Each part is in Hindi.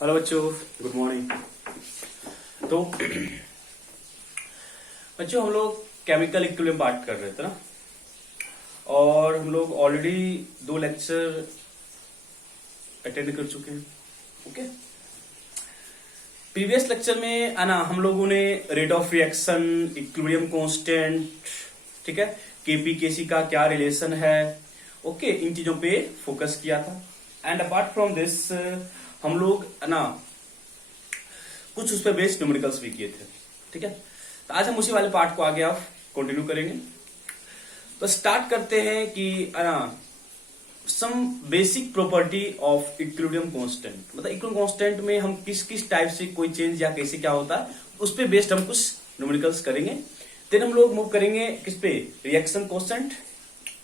हेलो बच्चों, गुड मॉर्निंग। तो बच्चों हम लोग केमिकल इक्विलिब्रियम पार्ट कर रहे थे ना, और हम लोग ऑलरेडी 2 लेक्चर अटेंड कर चुके हैं। ओके, प्रीवियस लेक्चर में है ना हम लोगों ने rate of reaction, equilibrium constant, ठीक है, केपी केसी का क्या रिलेशन है, ओके, इन चीजों पे फोकस किया था। एंड अपार्ट फ्रॉम दिस हम लोग ना कुछ उस पर बेस्ड न्यूमेरिकल्स भी किए थे, ठीक है। तो आज हम उसी वाले पार्ट को आगे आप कंटिन्यू करेंगे। तो स्टार्ट करते हैं कि some basic property of equilibrium constant, मतलब इक्विलिब्रियम कांस्टेंट में हम किस किस टाइप से कोई चेंज या कैसे क्या होता है उस पे बेस्ड हम कुछ न्यूमेरिकल्स करेंगे। देन हम लोग मूव करेंगे किस पे, reaction quotient.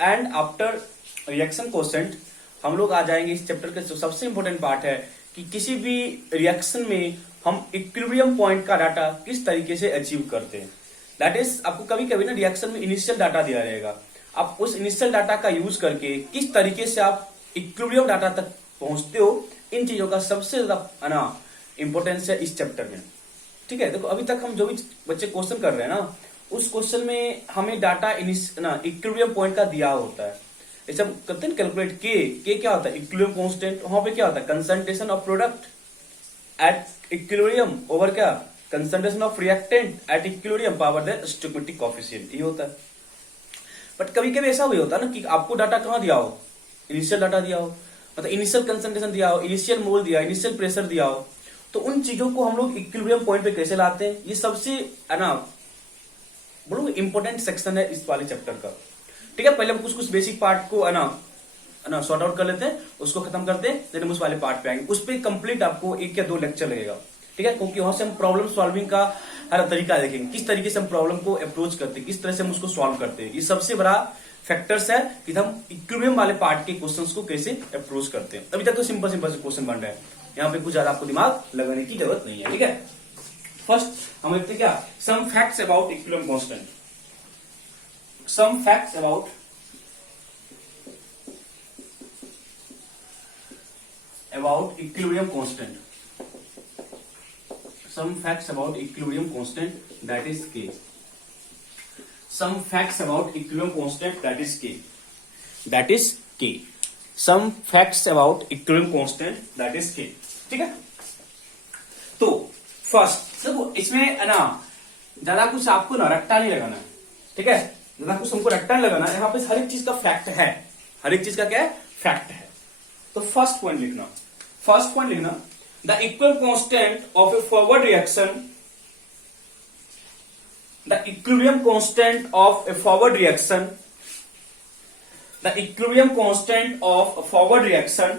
And after reaction quotient हम लोग आ जाएंगे इस चैप्टर का जो सबसे इंपॉर्टेंट पार्ट है कि किसी भी रिएक्शन में हम इक्विलिब्रियम पॉइंट का डाटा किस तरीके से अचीव करते हैं। दैट इज आपको कभी कभी ना रिएक्शन में इनिशियल डाटा दिया रहेगा, आप उस इनिशियल डाटा का यूज करके किस तरीके से आप इक्विलिब्रियम डाटा तक पहुंचते हो, इन चीजों का सबसे ज्यादा ना इंपॉर्टेंस है इस चैप्टर में, ठीक है। देखो अभी तक हम जो भी बच्चे क्वेश्चन कर रहे हैं ना, उस क्वेश्चन में हमें डाटा इक्विलिब्रियम पॉइंट का दिया होता है। जैसे हम करते हैं कैलकुलेट के क्या होता है, इक्विलिब्रियम कांस्टेंट, वहां पे क्या होता है, concentration of product at equilibrium over क्या, concentration of reactant at equilibrium power the stoichiometric coefficient, ये होता है। बट कभी कभी ऐसा भी होता है ना कि आपको डाटा कहां दिया हो, इनिशियल डाटा दिया हो, मतलब इनिशियल कंसंट्रेशन दिया हो, इनिशियल मोल दिया, इनिशियल प्रेशर दिया हो, तो उन चीजों को हम लोग इक्विलिब्रियम पॉइंट पे कैसे लाते हैं, ये सबसे बोलो इंपॉर्टेंट सेक्शन है इस वाले चैप्टर का, ठीक है। पहले हम कुछ बेसिक पार्ट को सॉर्ट आउट कर लेते हैं, उसको खत्म करते हैं, फिर हम उस वाले पार्ट पे आएंगे। उस पर कंप्लीट आपको 1 या 2 लेक्चर लगेगा, ठीक है, क्योंकि वहां से हम प्रॉब्लम सॉल्विंग का हर तरीका देखेंगे, किस तरीके से हम प्रॉब्लम को अप्रोच करते हैं, किस तरह से हम उसको सॉल्व करते हैं। ये सबसे बड़ा फैक्टर्स है कि हम इक्विलिब्रियम वाले पार्ट के क्वेश्चंस को कैसे अप्रोच करते हैं। अभी तक तो सिंपल सिंपल से क्वेश्चन बन रहे हैं, यहाँ पे कुछ ज्यादा आपको दिमाग लगाने की जरूरत नहीं है, ठीक है। फर्स्ट हम देखते हैं क्या, some facts about equilibrium constant. Some facts about equilibrium constant. Some facts about equilibrium constant, that is K. Some facts about equilibrium constant, that is K. That is K. Some facts about equilibrium constant, that is K. ठीक है। तो फर्स्ट देखो इसमें ना ज्यादा कुछ आपको ना रट्टा नहीं लगाना है, ठीक है, ज्यादा कुछ हमको रट्टा नहीं लगाना है। यहाँ पे हर एक चीज का फैक्ट है, हर एक चीज का क्या है, फैक्ट है। तो फर्स्ट पॉइंट लिखना, the equilibrium constant of A forward reaction, the equilibrium constant of A forward reaction, the equilibrium constant of forward reaction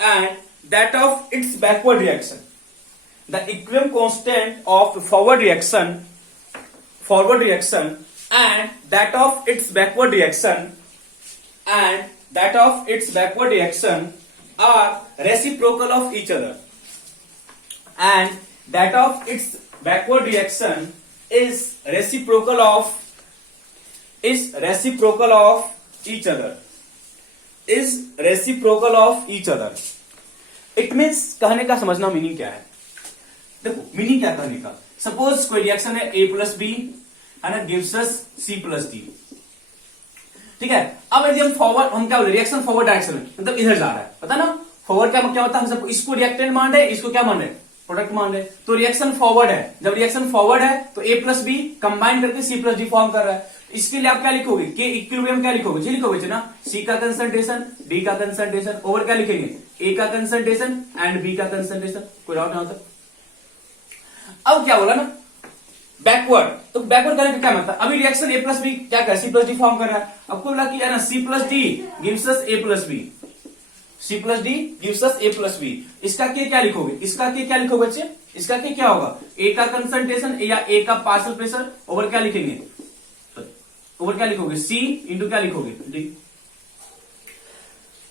and that of its backward reaction, the equilibrium constant of forward reaction and that of its backward reaction are reciprocal of each other, and that of its backward reaction is reciprocal of each other. It means कहने का समझना मीनिंग क्या है। देखो मीनिंग क्या कहने का, सपोज कोई रिएक्शन है A प्लस बी है ना, gives us C plus D, ठीक है। अब यदि हम क्या बोले, रिएक्शन फॉरवर्ड डायरेक्शन में, मतलब इधर जा रहा है, पता ना फॉरवर्ड क्या होता है, हम सब इसको रिएक्टेंट मान रहे, इसको क्या मान रहे, प्रोडक्ट मान रहे। तो रिएक्शन फॉरवर्ड है, जब रिएक्शन फॉरवर्ड है तो A प्लस बी कंबाइन करके C प्लस डी फॉर्म कर रहा है। इसके लिए आप क्या लिखोगे, के इक्विलिब्रियम क्या लिखोगे, जी लिखोगे ना, C का कंसंट्रेशन, D का कंसंट्रेशन ओवर क्या लिखेंगे, A का कंसंट्रेशन एंड B का कंसंट्रेशन। कोई डाउट नहीं होता। अब क्या बोला ना बैकवर्ड, तो बैकवर्ड करने का क्या मतलब, अभी रिएक्शन A प्लस बी क्या कर, C प्लस डी फॉर्म कर रहा है। आपको बोला कि ना C plus D gives us A plus B, C plus D gives us A plus B. इसका क्या लिखोगे, इसका क्या लिखोगे बच्चे, इसका क्या होगा, A का कंसंट्रेशन या A का पार्शियल प्रेशर ओवर क्या लिखेंगे, ओवर क्या लिखोगे, C इंटू क्या लिखोगे, D।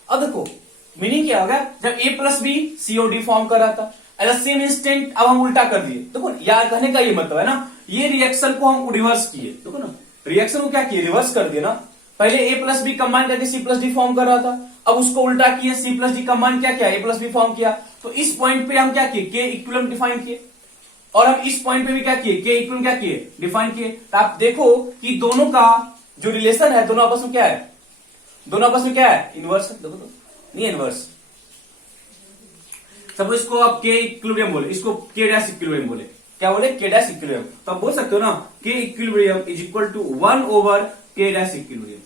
अब देखो मीनिंग क्या होगा, जब A plus B COD form कर रहा था, एट द सेम इंस्टेंट अब हम उल्टा कर दिए। देखो यार कहने का ये मतलब है ना, ये रिएक्शन को हम रिवर्स किए, देखो ना रिएक्शन को क्या किए, रिवर्स कर दिए ना। पहले ए प्लस बी कंबाइन करके सी प्लस डी फॉर्म कर रहा था, अब उसको उल्टा किया, सी प्लस डी कंबाइन क्या ए प्लस बी फॉर्म किया। तो इस पॉइंट पे हम क्या किए, के इक्विलिब्रियम डिफाइन किए, और हम इस पॉइंट पे भी क्या किए, के इक्विलिब्रियम क्या किए, डिफाइन किए। तो आप देखो कि दोनों का जो रिलेशन है, दोनों आपस में क्या है, दोनों आपस में क्या है, इनवर्स है। देखो तो नहीं इनवर्स, सपोज इसको आप के इक्विलिब्रियम बोले, इसको के डैश इक्विलिब्रियम बोले, क्या बोले, के डैश इक्विलिब्रियम। तो आप बोल सकते हो ना K equilibrium is equal to 1 over K dash equilibrium,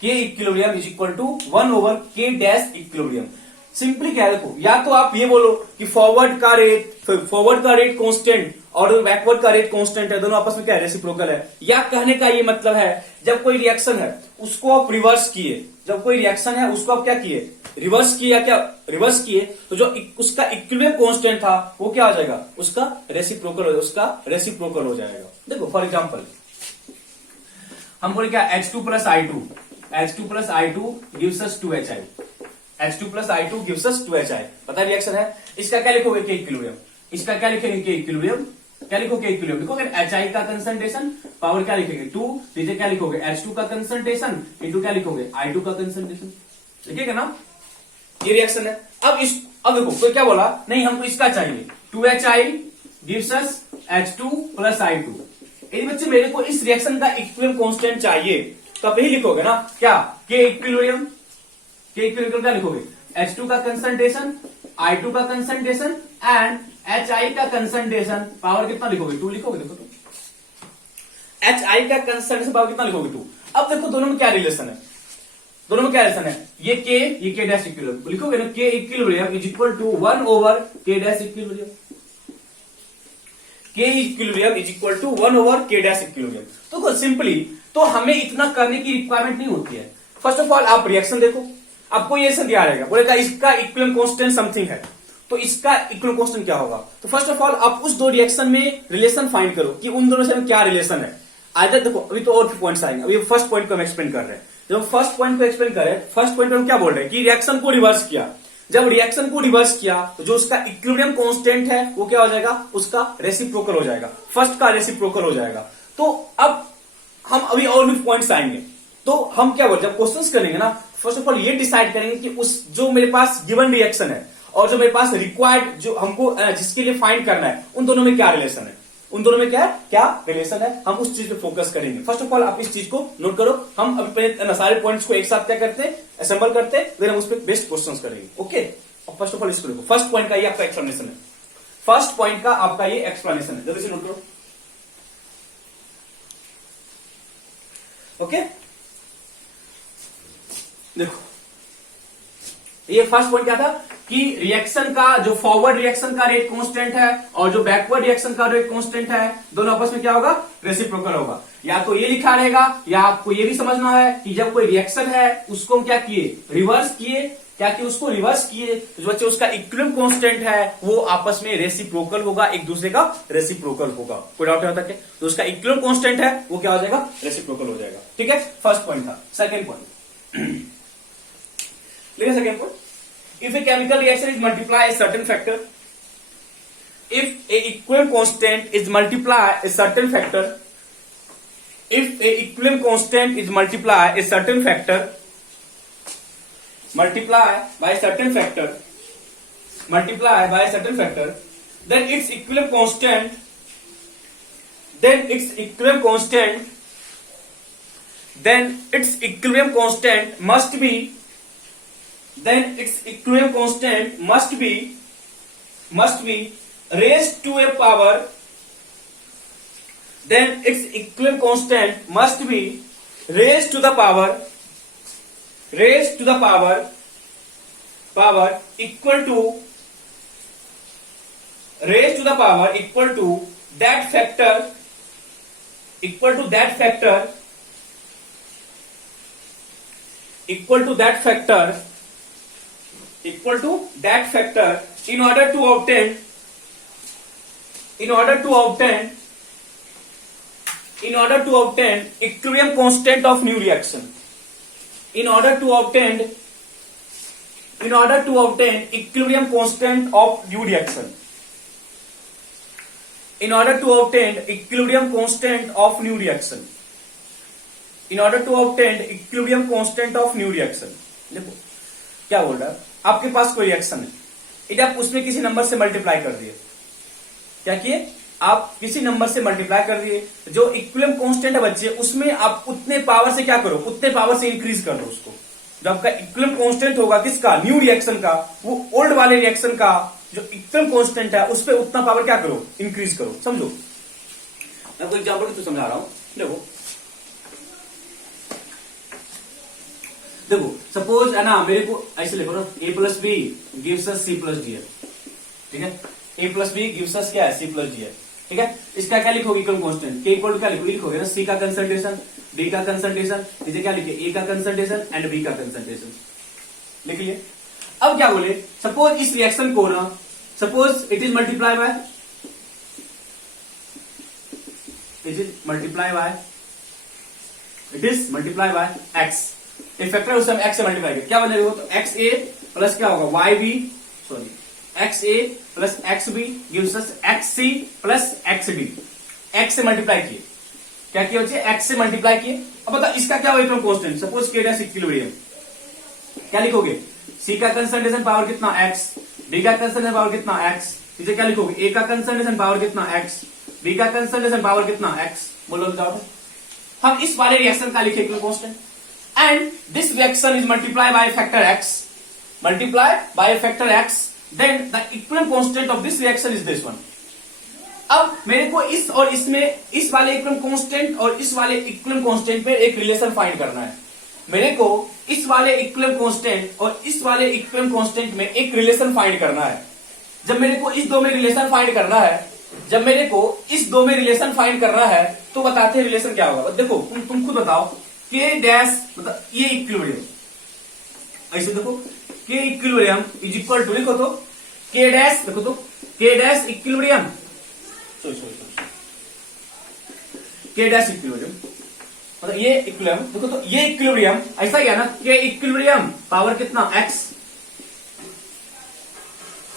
K equilibrium is equal to 1 over K dash equilibrium. Simply क्या है, देखो या तो आप ये बोलो कि फॉरवर्ड का रेट कांस्टेंट और बैकवर्ड का रेट कांस्टेंट है, दोनों आपस में क्या है, रेसिप्रोकल है। या कहने का ये मतलब है जब कोई रिएक्शन है उसको आप रिवर्स किए, जब कोई रिएक्शन है उसको आप क्या किए, रिवर्स किए, या क्या रिवर्स किए, तो जो उसका इक्विलिब्रियम कांस्टेंट था वो क्या हो जाएगा, उसका रेसिप्रोकल हो जाएगा। देखो फॉर एग्जांपल हम बोले क्या, H2 plus I2 gives us 2HI, H2 plus I2 gives us 2HI, पता रिएक्शन है। इसका क्या लिखोगे, के इक्विलिब्रियम, इसका क्या लिखेंगे, के इक्विलिब्रियम, क्या लिखोगे, के इक्विलिब्रियम लिखोगे, HI का कंसंट्रेशन पावर क्या लिखेंगे 2, नीचे क्या लिखोगे, H2 का कंसंट्रेशन इंटू क्या लिखोगे, I2 का कंसंट्रेशन, लिखिएगा ना, ये रिएक्शन है। अब देखो कोई क्या बोला, नहीं हमको इसका चाहिए, 2HI gives us H2 plus I2। यदि बच्चे मेरे को इस रिएक्शन का इक्विलिब्रियम कांस्टेंट चाहिए, तो आप यही लिखोगे ना, क्या, के इक्विलिब्रियम क्या लिखोगे, H2 का कंसंट्रेशन, I2 का कंसंट्रेशन एंड HI का कंसंट्रेशन पावर कितना लिखोगे, 2 लिखोगे। देखो तो HI का कंसंट्रेशन पावर कितना लिखोगे, 2। अब देखो दोनों में क्या रिलेशन है, दोनों में क्या रिलेशन है, ये के डैश इक्विलिब्रियम लिखोगे ना, K equilibrium is equal to 1 over K dash equilibrium, K equilibrium is equal to 1 over K dash equilibrium. तो सिंपली तो हमें इतना करने की रिक्वायरमेंट नहीं होती है। फर्स्ट ऑफ ऑल आप रिएक्शन देखो, आपको ये दिया रहेगा, बोलेगा इसका इक्विलिब्रियम कांस्टेंट समथिंग है, तो इसका इक्विलिब्रियम कांस्टेंट क्या होगा। तो फर्स्ट ऑफ ऑल आप उस दो रिएक्शन में रिलेशन फाइंड करो कि उन दोनों से क्या रिलेशन है। आइदर देखो अभी तो और पॉइंट्स आएंगे, अभी फर्स्ट पॉइंट को हम एक्सप्लेन कर रहे हैं। जब फर्स्ट पॉइंट को एक्सप्लेन कर रहे हैं, फर्स्ट पॉइंट में हम क्या बोल रहे हैं कि रिएक्शन को रिवर्स किया, जब रिएक्शन को रिवर्स किया तो जो उसका इक्विलिब्रियम कांस्टेंट है वो क्या हो जाएगा, उसका रेसिप्रोकल हो जाएगा, फर्स्ट का रेसिप्रोकल हो जाएगा। तो अब हम अभी और भी पॉइंट्स आएंगे, तो हम क्या बोल, जब क्वेश्चंस करेंगे ना, फर्स्ट ऑफ ऑल ये डिसाइड करेंगे कि उस जो मेरे पास गिवन रिएक्शन है और जो मेरे पास रिक्वायर्ड जो हमको जिसके लिए फाइंड करना है, उन दोनों में क्या रिलेशन है, उन दोनों में क्या रिलेशन है, हम उस चीज पे फोकस करेंगे। फर्स्ट ऑफ ऑल आप इस चीज को नोट करो। हम अभी सारे पॉइंट्स को एक साथ क्या करते हैं, असेंबल करते हैं, फिर हम उस पर बेस्ट क्वेश्चंस करेंगे। ओके, फर्स्ट ऑफ ऑल इसको देखो, फर्स्ट पॉइंट का ये आपका एक्सप्लेनेशन है, फर्स्ट पॉइंट का आपका ये एक्सप्लेनेशन है, जल्दी से नोट करो। ओके देखो, ये फर्स्ट पॉइंट क्या था कि रिएक्शन का जो फॉरवर्ड रिएक्शन का रेट कांस्टेंट है और जो बैकवर्ड रिएक्शन का रेट कांस्टेंट है, दोनों आपस में क्या होगा, रेसिप्रोकल होगा। या तो ये लिखा रहेगा, या आपको ये भी समझना है कि जब कोई रिएक्शन है उसको हम क्या किए, रिवर्स किए, क्या कि उसको रिवर्स किए, तो जो बच्चे उसका इक्विलिब्रियम कांस्टेंट है वो आपस में रेसिप्रोकल होगा, एक दूसरे का रेसिप्रोकल होगा। कोई डाउट है क्या, तो उसका इक्विलिब्रियम कांस्टेंट है वो क्या हो जाएगा, रेसिप्रोकल हो जाएगा। ठीक है, फर्स्ट पॉइंट था। सेकंड पॉइंट लिखिए, second point, if a chemical reaction is multiply a certain factor, if a equilibrium constant is multiply a certain factor, if a equilibrium constant is multiply a certain factor, multiply by a certain factor, multiply by a certain factor, then its equilibrium constant, then its equilibrium constant, then its equilibrium constant must be, then its equilibrium constant must be raised to a power, then its equilibrium constant must be raised to the power equal to, raised to the power equal to that factor, equal to that factor, equal to that factor, equal to that factor, in order to obtain, in order to obtain, in order to obtain equilibrium constant of new reaction, in order to obtain, in order to obtain equilibrium constant of new reaction, in order to obtain equilibrium constant of new reaction, in order to obtain equilibrium constant of new reaction. देखो क्या बोल रहा है, आपके पास कोई रिएक्शन है, इट आप उसमें किसी नंबर से मल्टीप्लाई कर दिए, क्या किए आप किसी नंबर से मल्टीप्लाई कर दिए, जो इक्विलिब्रियम कांस्टेंट है बच्चे उसमें आप उतने पावर से क्या करो, उतने पावर से इंक्रीज कर दो उसको। जो आपका इक्विलिब्रियम कांस्टेंट होगा किसका, न्यू रिएक्शन का, वो ओल्ड वाले रिएक्शन का जो इक्विलिब्रियम कांस्टेंट है उस पर उतना पावर क्या करो, इंक्रीज करो। समझो मैं कोई एग्जांपल तो समझा रहा हूं। देखो सपोज है ना, मेरे को ऐसे लिखो ना, a plus B gives us c plus D है, ठीक है, a plus B gives us क्या है, c प्लस डी है, ठीक है। इसका क्या लिखोगे, इक्वल कांस्टेंट के इक्वल क्या लिखोगे ना, c का कंसंट्रेशन, b का कंसंट्रेशन, नीचे क्या लिखे a का कंसंट्रेशन एंड b का कंसंट्रेशन लिख लिए। अब क्या बोले, सपोज इस रिएक्शन को ना, suppose it is multiply bye x, एक फैक्टर उसे हम x से मल्टीप्लाई करें, क्या बनेगा, तो एक्स ए प्लस क्या होगा Y B, sorry X A plus X B gives us X C plus X D. X से मल्टीप्लाई किए, क्या किया बच्चे, एक्स से मल्टीप्लाई किए। अब बता इसका क्या होगा कांस्टेंट, सपोज के डैश इक्विलिब्रियम, क्या लिखोगे, सी का कंसंट्रेशन पावर कितना x, डी का कंसंट्रेशन पावर कितना x, नीचे क्या लिखोगे, ए का कंसंट्रेशन पावर कितना x, बी का कंसंट्रेशन पावर कितना x, बोलो बताओ। हम इस वाले रिएक्शन का लिखे equal constant and this reaction is multiplied by a factor x, then the equivalent constant of this reaction is this one। अब मेरे को इस और इसमें, इस वाले इक्विवेलेंट कांस्टेंट और इस वाले इक्विवेलेंट कांस्टेंट में एक रिलेशन फाइंड करना है। मेरे को इस वाले इक्विवेलेंट कांस्टेंट और इस वाले इक्विवेलेंट कांस्टेंट में एक रिलेशन फाइंड करना है। जब मेरे को इस दो में रिलेशन फाइंड करना है, तो बताते हैं रिलेशन क्या होगा। देखो तुम खुद बताओ, के डैश मतलब ये इक्विलिब्रियम, ऐसे देखो के इक्विलिब्रियम इज इक्वल टू, लिखो तो के डैश, देखो तो के डैश इक्विलिब्रियम, के डैश इक्विलिब्रियम मतलब ये इक्विलिब्रियम, देखो तो ये इक्विलिब्रियम ऐसा ही है ना, के इक्विलिब्रियम पावर कितना x।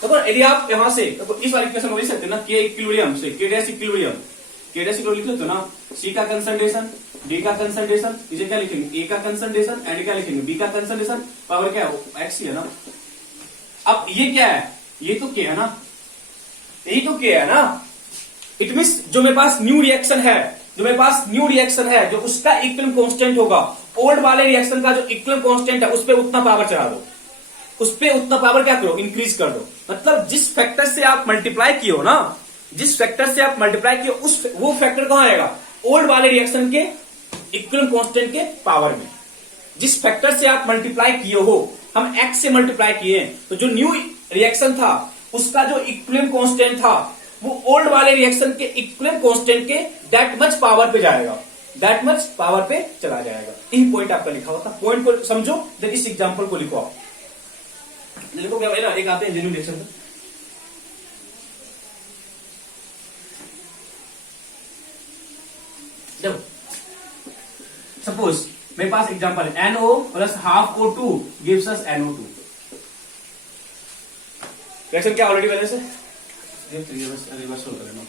देखो यदि आप यहां से देखो इस वाली इक्वेशन को लिख सकते हैं ना, के इक्विलिब्रियम से के डैश इक्विलिब्रियम, के डैश इक्विलिब्रियम लिख सकते हो ना, सी का कंसंट्रेशन, डी का कंसंट्रेशन, इसे क्या लिखेंगे, ए का कंसंट्रेशन एंड क्या लिखेंगे, बी का कंसंट्रेशन, पावर क्या है एक्स ही है ना। अब ये क्या है, ये तो क्या है ना, यही तो क्या है ना। इट मींस जो मेरे पास न्यू रिएक्शन है, जो उसका इक्विवेलेंट कांस्टेंट होगा, ओल्ड वाले रिएक्शन का जो इक्विवेलेंट कांस्टेंट है उस पर उतना पावर चढ़ा दो, उस पर उतना पावर क्या करो, इंक्रीज कर दो। मतलब जिस फैक्टर से आप मल्टीप्लाई किए हो ना, उस वो फैक्टर कहां आएगा, ओल्ड वाले रिएक्शन के इक्विवेलेंट कांस्टेंट के पावर में। जिस फैक्टर से आप मल्टीप्लाई किए हो, हम x से मल्टीप्लाई किए, तो जो न्यू रिएक्शन था उसका जो इक्विवेलेंट कांस्टेंट था वो ओल्ड वाले रिएक्शन के इक्विवेलेंट कांस्टेंट के दैट मच पावर पे जाएगा, दैट मच पावर पे चला जाएगा। यही पॉइंट आपका लिखा होता, पॉइंट को समझो, देन इस एग्जांपल को लिखो। आप लिखो क्या भाई, एक आते हैं जेन्युइन रिएक्शन में, देखो सपोज मेरे पास एग्जांपल है, NO plus half O2 gives us NO2। Reaction क्या ऑलरेडी बैलेंस है, रिवर्सल कर लेना,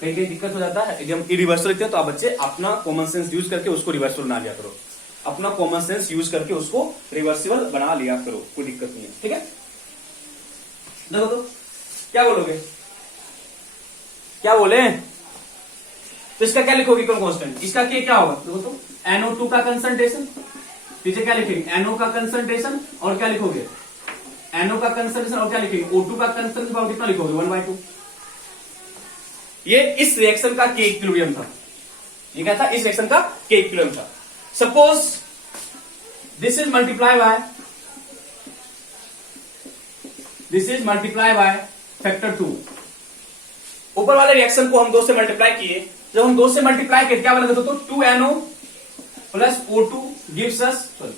कहीं दिक्कत हो जाता है, यदि हम इरिवर्सल लिखते हैं तो आप बच्चे अपना कॉमन सेंस यूज करके उसको रिवर्सल बना लिया करो, अपना कॉमन सेंस यूज करके उसको रिवर्सिबल बना लिया करो, कोई दिक्कत नहीं है, ठीक है। देखो तो क्या बोलोगे, क्या बोले, तो इसका क्या लिखोगे इक्वल कांस्टेंट, इसका क्या होगा, देखो तो NO2 का कंसंट्रेशन, पीछे क्या लिखेंगे NO का कंसंट्रेशन और क्या लिखोगे NO का कंसंट्रेशन और क्या लिखेंगे O2 का कंसंट्रेशन पावर कितना लिखोगे 1/2। ये इस रिएक्शन का के इक्विलिब्रियम था, ये क्या था, इस रिएक्शन का के इक्विलिब्रियम था। Suppose this is multiply by factor 2। ऊपर वाले रिएक्शन को हम 2 से मल्टीप्लाई किए, जब हम 2 से मल्टीप्लाई किए क्या बना, देखो तो 2NO plus O2 gives us, sorry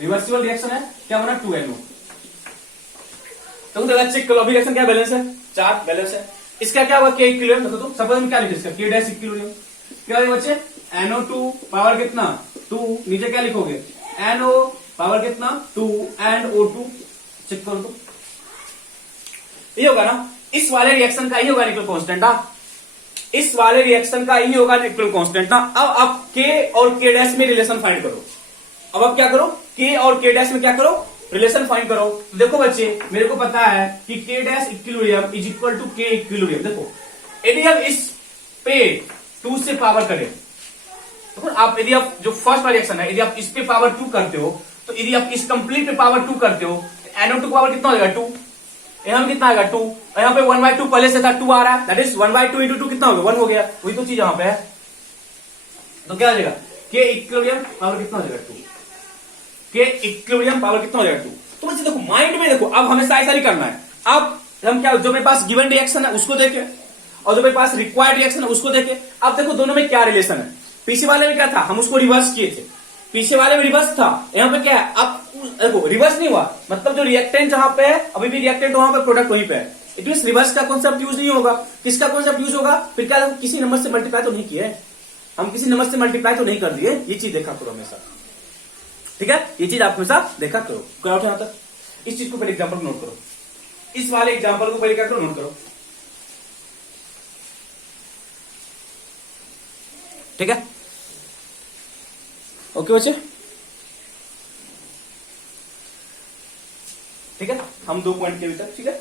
reversible reaction है, क्या बना 2NO। तो चेक करो, अभी रिएक्शन क्या बैलेंस है, 4 बैलेंस है। इसका क्या हुआ के इक्विलिब्रियम, देखो तो सपोज हम क्या लिखे इसका के डैश इक्विलिब्रियम, क्या होगा बच्चे NO2 पावर कितना 2, नीचे क्या लिखोगे NO पावर कितना 2 एंड O2, चेक करो तो ये होगा ना, इस वाले रिएक्शन का ही होगा इक्वल कांस्टेंट। इस वाले रिएक्शन का यही होगा इक्विलिब्रियम कांस्टेंट ना। अब आप K और K डैश में रिलेशन फाइंड करो। अब आप क्या करो, K और K डैश में क्या करो, रिलेशन फाइंड करो। तो देखो बच्चे, मेरे को पता है कि K dash equilibrium is equal to K equilibrium. देखो यदि हम इस पे 2 से पावर करें, देखो आप यदि आप जो फर्स्ट रिएक्शन है, यदि आप इस पे पावर 2 करते हो, तो यदि आप इस कंप्लीट पे पावर 2 करते हो, NO2 का पावर कितना हो जाएगा 2, यहाँ कितना आएगा 2, यहाँ पे 1/2 पहले से था 2 आ रहा है, दैट इज 1/2 इंटू 2 कितना हो गया 1 हो गया। वही तो चीज यहाँ पे है। तो क्या हो जाएगा, K इक्विलिब्रियम पावर कितना हो जाएगा 2, K इक्विलिब्रियम पावर कितना हो जाएगा 2। तो बच्चे देखो माइंड में देखो, अब हमें ऐसा नहीं करना है। अब हम क्या, जो मेरे पास गिवन रिएक्शन है उसको देखे और जो मेरे पास रिक्वायर्ड रिएक्शन है उसको देखे। अब देखो दोनों में क्या रिलेशन है। पीछे वाले में क्या था, हम उसको रिवर्स किए थे, पीछे वाले में रिवर्स था, यहाँ पे क्या है, अब देखो रिवर्स नहीं हुआ, मतलब जो रिएक्टेंट जहां पे है अभी भी रिएक्टेंट वहां पे प्रोडक्ट वहीं पे है। इट मीन रिवर्स का कॉन्सेप्ट यूज नहीं होगा। किसका कॉन्सेप्ट यूज होगा, फिर क्या किसी नंबर से मल्टीप्लाई तो नहीं किए, हम किसी नंबर से मल्टीप्लाई तो नहीं कर दिए। ये चीज देखा करो हमेशा, ठीक है, ये चीज आप हमेशा देखा करो। यहां तक इस चीज को पहले एग्जाम्पल नोट करो, इस वाले एग्जाम्पल को पहले क्या करो, नोट करो, ठीक है। ओके बच्चे, ठीक है, हम 2 पॉइंट के अभी तक, ठीक है।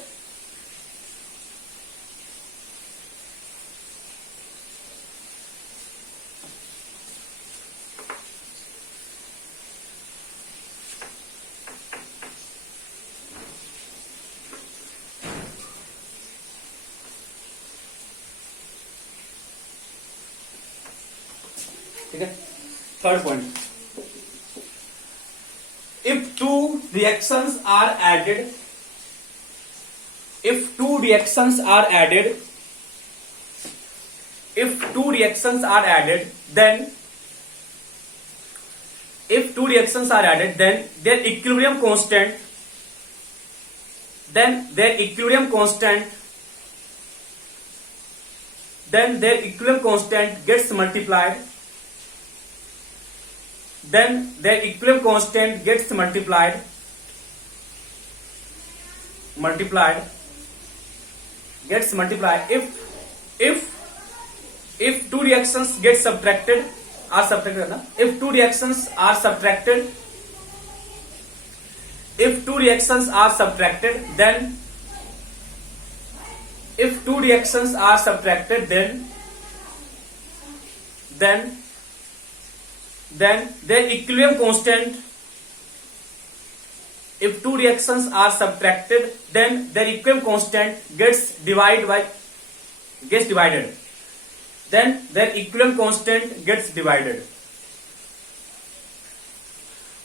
ठीक है, third point, if two reactions are added, if two reactions are added, if two reactions are added, then if two reactions are added, then their equilibrium constant, then their equilibrium constant, then their equilibrium constant gets multiplied, then their equilibrium constant gets multiplied if two reactions get subtracted, are subtracted ना, if two reactions are subtracted, if two reactions are subtracted, then if two reactions are subtracted, then their equilibrium constant, if two reactions are subtracted, then their equilibrium constant gets divided, then their equilibrium constant gets divided।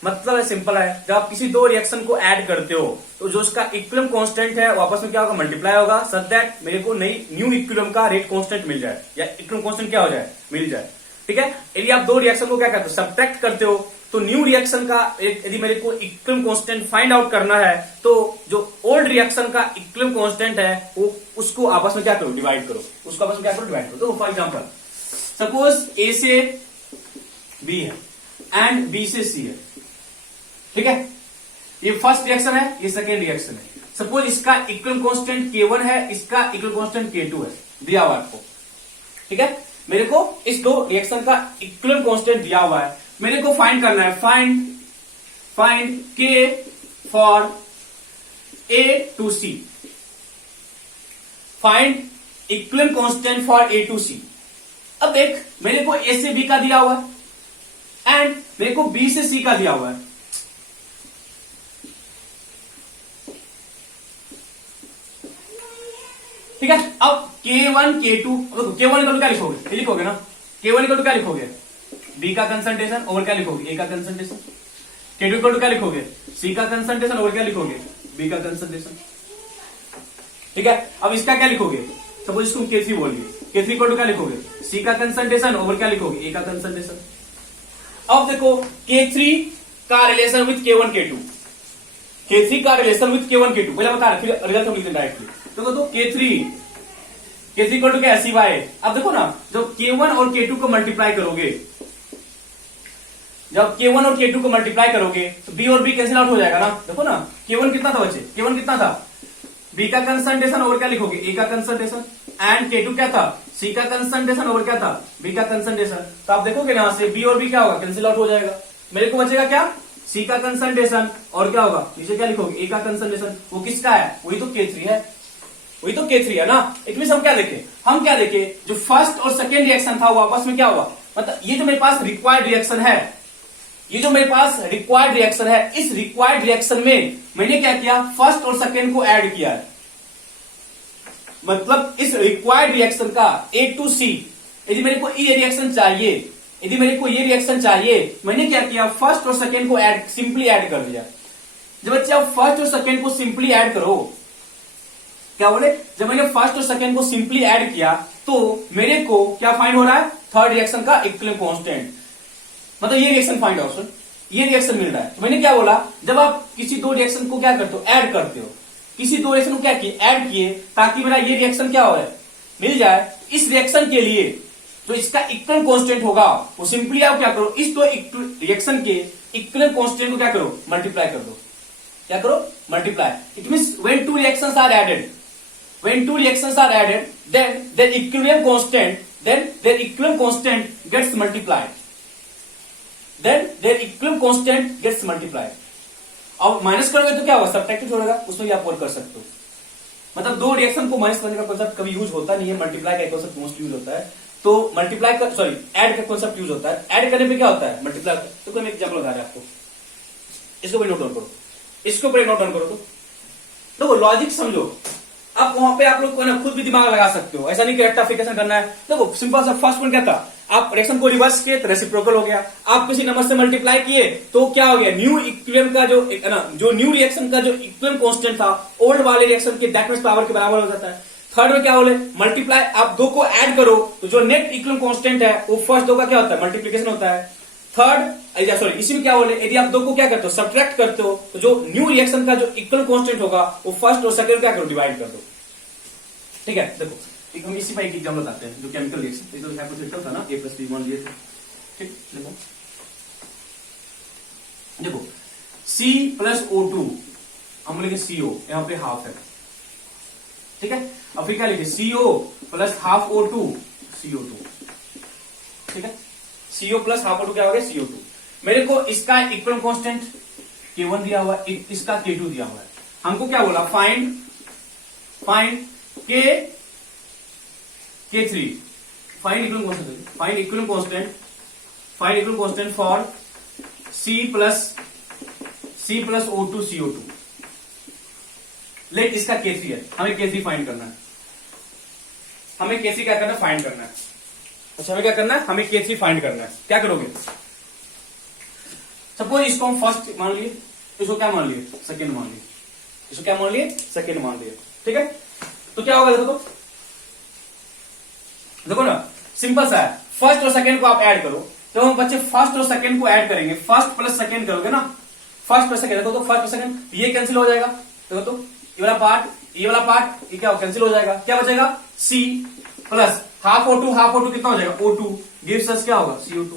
मतलब सिंपल है, जब आप किसी दो रिएक्शन को ऐड करते हो तो जो उसका इक्विलिब्रियम कांस्टेंट है वो आपस में क्या होगा, मल्टीप्लाई होगा, सच दैट मेरे को नई न्यू इक्विलिब्रियम का रेट कांस्टेंट मिल जाए या इक्विलिब्रियम कांस्टेंट क्या हो जाए, मिल जाए, ठीक है। यदि आप दो रिएक्शन को क्या करते हो, सब्ट्रैक्ट करते हो, तो न्यू रिएक्शन का यदि मेरे को इक्विलिब्रियम कांस्टेंट फाइंड आउट करना है तो जो ओल्ड रिएक्शन का इक्विलिब्रियम कांस्टेंट है वो उसको आपस में क्या करो, डिवाइड करो, उसको आपस में क्या करो, डिवाइड करो। तो फॉर एग्जांपल सपोज ए से बी है एंड बी से सी है, ठीक है, ये फर्स्ट रिएक्शन है, ये सेकेंड रिएक्शन है। सपोज इसका इक्विलिब्रियम कांस्टेंट K1 है, इसका इक्विलिब्रियम कांस्टेंट K2 है, दिया हुआ आपको, ठीक है। मेरे को इस दो रिएक्शन का इक्विलिब्रियम कांस्टेंट दिया हुआ है, मेरे को फाइंड करना है, find K for A to C, find equilibrium constant for A to C। अब देख मेरे को A से B का दिया हुआ है एंड मेरे को B से C का दिया हुआ है, ठीक है। अब K1 K2, K1 इक्वल क्या लिखोगे, ये लिखोगे ना, K1 इक्वल क्या लिखोगे, B का कंसंट्रेशन ओवर क्या लिखोगे, A का कंसंट्रेशन। K2 इक्वल क्या लिखोगे, C का कंसंट्रेशन ओवर क्या लिखोगे, B का कंसंट्रेशन, ठीक है। अब इसका क्या लिखोगे, सपोज इसको K3 बोलिए, K3 इक्वल क्या लिखोगे, C का कंसंट्रेशन ओवर क्या लिखोगे, A का कंसंट्रेशन। अब देखो K3 का relation with K1 K2, K3 का रिलेशन विथ K1 K2 पहले बता रहा, फिर रिजल्ट हम लिखते डायरेक्टली। तो K3 इक्वल टू क्या, ऐसी बाय। अब देखो ना, जब K1 और K2 को मल्टीप्लाई करोगे, जब K1 और K2 को मल्टीप्लाई करोगे तो B और B कैंसिल आउट हो जाएगा ना। देखो ना K1 कितना था बच्चे, K1 कितना था, B का कंसंट्रेशन और क्या लिखोगे, A का कंसंट्रेशन, एंड K2 क्या था, सी का कंसंट्रेशन और क्या था, बी का कंसंट्रेशन। तो आप देखोगे ना, से बी और बी क्या होगा, कैंसिल आउट हो जाएगा। मेरे को बचेगा क्या, सी का कंसंट्रेशन और क्या होगा, नीचे क्या लिखोगे, ए का कंसंट्रेशन। वो किसका है, वही तो K3 है, वही तो K3 है ना। एक हम क्या देखे, जो फर्स्ट और सेकेंड रिएक्शन था वो आपस में क्या हुआ, मतलब ये जो मेरे पास रिक्वायर्ड रिएक्शन है, ये जो मेरे पास रिक्वायर्ड रिएक्शन है, इस रिक्वायर्ड रिएक्शन में मैंने क्या किया, फर्स्ट और सेकेंड को ऐड किया है। मतलब इस रिक्वायर्ड रिएक्शन का A to C, यदि मेरे को ये रिएक्शन चाहिए, यदि मेरे को ये रिएक्शन चाहिए, मैंने क्या किया, फर्स्ट और सेकेंड को ऐड, सिंपली ऐड कर दिया। जब बच्चे आप फर्स्ट और सेकेंड को सिंपली ऐड करो, क्या बोले, जब मैंने फर्स्ट और सेकेंड को सिंपली ऐड किया तो मेरे को क्या फाइंड हो रहा है, थर्ड रिएक्शन का इक्विलिब्रियम कांस्टेंट, मतलब ये रिएक्शन फाइंड ऑप्शन, ये रिएक्शन मिल रहा है। तो मैंने क्या बोला, जब आप किसी दो रिएक्शन को क्या करते हो, ऐड करते हो, किसी दो रिएक्शन को क्या किए, ऐड किए, ताकि मेरा ये रिएक्शन क्या हो रहा है, मिल जाए। इस रिएक्शन के लिए जो इसका इक्विलिब्रियम कांस्टेंट होगा, वो सिंपली आप क्या करो, इस दो रिएक्शन के इक्विलिब्रियम कांस्टेंट को क्या करो, मल्टीप्लाई कर दो। क्या करो, multiply. It means when two reactions are added, when two reactions are added, then their equilibrium constant gets multiplied, then their equilibrium constant gets multiplied। अब माइनस करोगे तो क्या होगा, सब्ट्रैक्टिव छोड़ेगा, उसमें भी आप वर्क कर सकते हो। मतलब दो रिएक्शन को माइनस करने का कॉन्सेप्ट कभी यूज होता नहीं है, मल्टीप्लाई का कॉन्सेप्ट मोस्ट यूज होता है। तो मल्टीप्लाई का, सॉरी, ऐड का कॉन्सेप्ट यूज होता है। ऐड करने पे क्या होता है, मल्टीप्लाई। तो कोई एग्जाम्पल बता रहे आपको, इसको नोट डाउन करो, इसको नोट डाउन करो। तो लॉजिक समझो, अब वहां पे आप लोग को ना खुद भी दिमाग लगा सकते हो, ऐसा नहीं कि रेक्टिफिकेशन करना है। देखो सिंपल सा फर्स्ट पॉइंट क्या था, आप रिएक्शन को रिवर्स किए तो रेसिप्रोकल हो गया। आप किसी नंबर से मल्टीप्लाई किए तो क्या हो गया, न्यू इक्विलिब्रियम का जो न्यू रिएक्शन का जो इक्विलिब्रियम कांस्टेंट था ओल्ड वाले रिएक्शन के दैट मींस पावर के बराबर हो जाता है। थर्ड में क्या बोले, मल्टीप्लाई, आप दो को ऐड करो तो जो नेट इक्विलिब्रियम कांस्टेंट है वो फर्स्ट दो का क्या होता है, मल्टीप्लीकेशन होता है। थर्ड, सॉरी, इसी में क्या बोले, यदि आप दो को क्या करते हो, सब्ट्रैक्ट करते हो, तो जो न्यू रिएक्शन का जो इक्विलिब्रियम कांस्टेंट होगा वो फर्स्ट और सेकंड क्या करो, डिवाइड कर दो। ठीक है, देखो हम इसी पर एक एग्जाम्पल बताते हैं, जो केमिकल रिएक्शन, तो हाइपोथेटिकल था ना, A+B मान लिए थे। ठीक, देखो C+O2 हम लिखे CO, यहां पे हाफ है। ठीक है, अब फिर क्या लिखे, CO plus half O2 CO2। ठीक है, CO प्लस हाफ O2 क्या हो गया, CO2। मेरे को इसका इक्विलिब्रियम कांस्टेंट K1 दिया हुआ है, इसका K2 दिया हुआ है। हमको क्या बोला, find K3, find equilibrium constant for C+O2 CO2। Let इसका K3 है, हमें K3 फाइंड करना है, हमें K3 क्या करना है, फाइंड करना है। अच्छा, हमें क्या करना है, हमें K3 फाइंड करना है। क्या करोगे, सपोज इसको हम फर्स्ट मान लिए, इसको क्या मान लिए, सेकेंड मान लिए, इसको क्या मान लिए, सेकेंड मान लिए। ठीक है, तो क्या होगा, देखो ना, सिंपल सा है, फर्स्ट और सेकेंड को आप ऐड करो। तो हम बच्चे फर्स्ट और सेकेंड को ऐड करेंगे, फर्स्ट प्लस सेकेंड करोगे ना, फर्स्ट प्लस सेकेंड, देखो तो फर्स्ट और सेकेंड ये कैंसिल हो जाएगा। देखो तो ये वाला पार्ट ये क्या कैंसिल हो जाएगा, क्या बचेगा, C प्लस हाफ O2 कितना हो जाएगा, O2 गिव्स अस क्या होगा, CO2।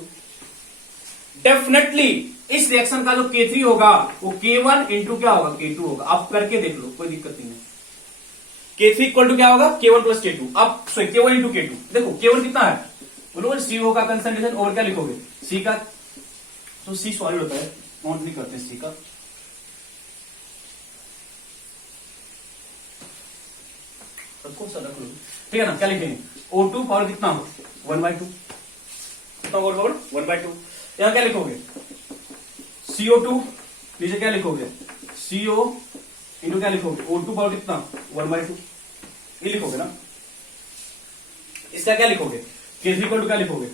डेफिनेटली इस रिएक्शन का जो K3 होगा वो K1 इंटू क्या होगा, K2 होगा। आप करके देख लो, कोई दिक्कत नहीं है। K3 इक्वल टू क्या होगा, K1 प्लस K2। अब सॉरी, K1 इंटू K2। देखो K1 कितना है, बोलो CO का कंसंट्रेशन, और क्या लिखोगे, C का, तो C सॉलिड होता है, काउंट नहीं करते C का। ठीक है ना, क्या लिखेंगे, O2 पावर कितना हो, 1/2, कितना होगा, 1/2। यहां क्या लिखोगे, CO2, नीचे क्या लिखोगे, CO इंटू क्या लिखोगे, O2 पावर कितना, 1/2, ये लिखोगे ना। इसका क्या लिखोगे, K3 इक्वल टू क्या लिखोगे,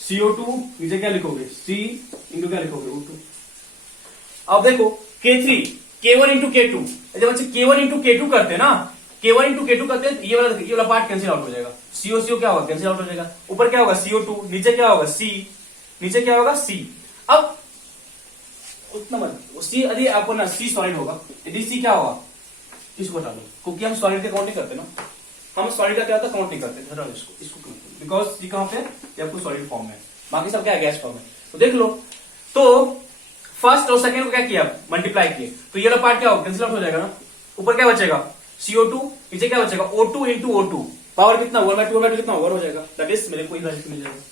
CO2, नीचे क्या लिखोगे, C इंटू क्या लिखोगे, O2। अब देखो K3, K1 इंटू K2, जब बच्चे K1 इंटू K2 करते हैं ना, K1 इंटू K2 करते हैं, ये वाला पार्ट कैंसिल आउट हो जाएगा, CO क्या होगा, कैंसिल आउट हो जाएगा। ऊपर क्या होगा, CO2, नीचे क्या होगा, C, नीचे क्या होगा, C। अब उतना मत, C यदि आपको ना C सॉलिड होगा, यदि C क्या होगा, इसको हटा लो, क्योंकि हम सॉलिड का काउंट नहीं करते ना, हम सॉलिड का क्या होता है, काउंट नहीं करते। हटाओ इसको बिकॉज C कहां पे, ये आपको सॉलिड फॉर्म में, बाकी सब क्या है, गैस फॉर्म में। तो देख लो, तो फर्स्ट और सेकेंड को क्या किया, मल्टीप्लाई किए, तो ये वाला पार्ट क्या होगा, कैंसिल आउट हो जाएगा ना। ऊपर क्या बचेगा, CO2, नीचे क्या बचेगा, O2 इंटू O2, पावर कितना 1/2 कितना 1 हो जाएगा, दैट इज मेरे को इक्वालिटी मिल जाएगा।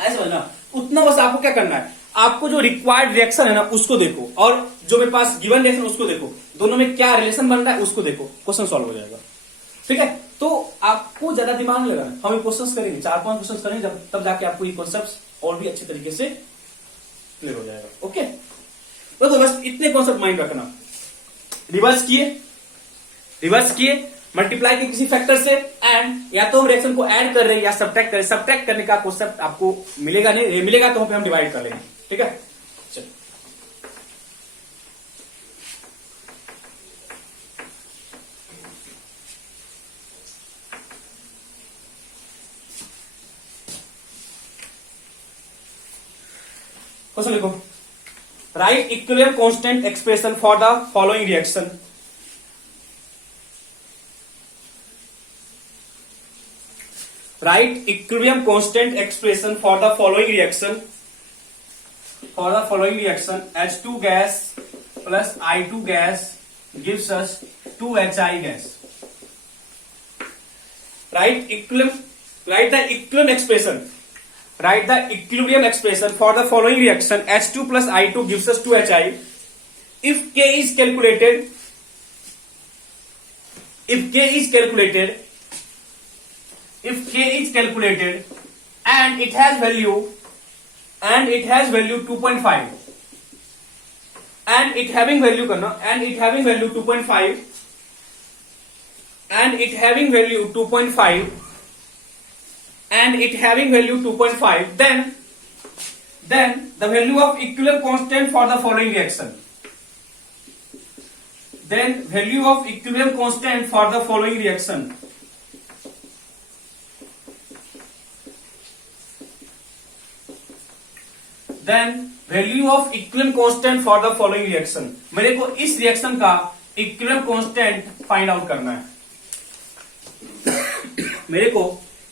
ऐसे समझना, उतना बस आपको क्या करना है, आपको जो रिक्वायर्ड रिएक्शन है ना उसको देखो, और जो मेरे पास गिवन रिएक्शन उसको देखो, दोनों में क्या रिलेशन बन रहा है उसको देखो, क्वेश्चन सॉल्व हो जाएगा। ठीक है, तो आपको ज्यादा दिमाग नहीं लगाना, हम क्वेश्चन करेंगे 4-5 क्वेश्चन करेंगे, तब जाके आपको ये कॉन्सेप्ट और भी अच्छे तरीके से क्लियर हो जाएगा। ओके, तो बस इतने कॉन्सेप्ट माइंड रखना। रिवर्स किए मल्टीप्लाई के किसी फैक्टर से, एंड या तो हम रिएक्शन को ऐड कर रहे हैं या सब्ट्रैक्ट कर रहे हैं, सब्ट्रैक्ट करने का कॉन्सेप्ट आपको मिलेगा नहीं, ये मिलेगा तो हम डिवाइड कर लेंगे। ठीक है, चलो क्वेश्चन लिखो, right equilibrium constant expression for the following reaction. Write equilibrium constant expression for the following reaction. For the following reaction, H2 gas plus I2 gas gives us 2HI gas. Write the equilibrium expression. Write the equilibrium expression for the following reaction. H2 plus I2 gives us 2HI. If K is calculated, and it has value 2.5, and it having value 2.5, then the value of equilibrium constant for the following reaction. Then value of equilibrium constant for the following reaction. Then value of equilibrium constant for the following reaction. मेरे को इस रिएक्शन का इक्विलिब्रियम कांस्टेंट फाइंड आउट करना है। मेरे को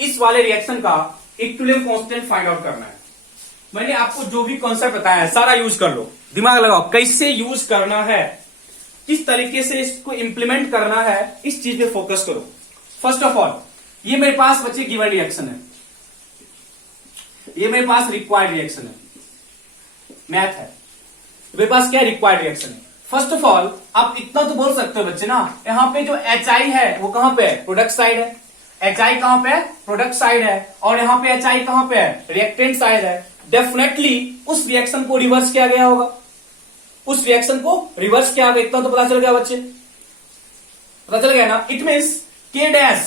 इस वाले रिएक्शन का इक्विलिब्रियम कांस्टेंट फाइंड आउट करना है। मैंने आपको जो भी कॉन्सेप्ट बताया है सारा यूज कर लो, दिमाग लगाओ कैसे यूज करना है, किस तरीके से इसको इंप्लीमेंट करना है, इस चीज पे फोकस करो। फर्स्ट ऑफ ऑल, ये मेरे पास बच्चे गिवन रिएक्शन है, ये मेरे पास रिक्वायर्ड रिएक्शन है, मैथ है, मेरे पास क्या रिक्वायर्ड रिएक्शन है। फर्स्ट ऑफ ऑल आप इतना तो बोल सकते हो बच्चे ना, यहाँ पे जो HI है वो कहां पे है, प्रोडक्ट साइड है। HI कहां पे है, प्रोडक्ट साइड है, और यहाँ पे HI कहां पे है, रिएक्टेंट साइड है। डेफिनेटली उस रिएक्शन को रिवर्स किया गया होगा, उस रिएक्शन को रिवर्स किया गया, इतना तो पता चल गया बच्चे, पता चल गया ना। इट मीन्स K डैश,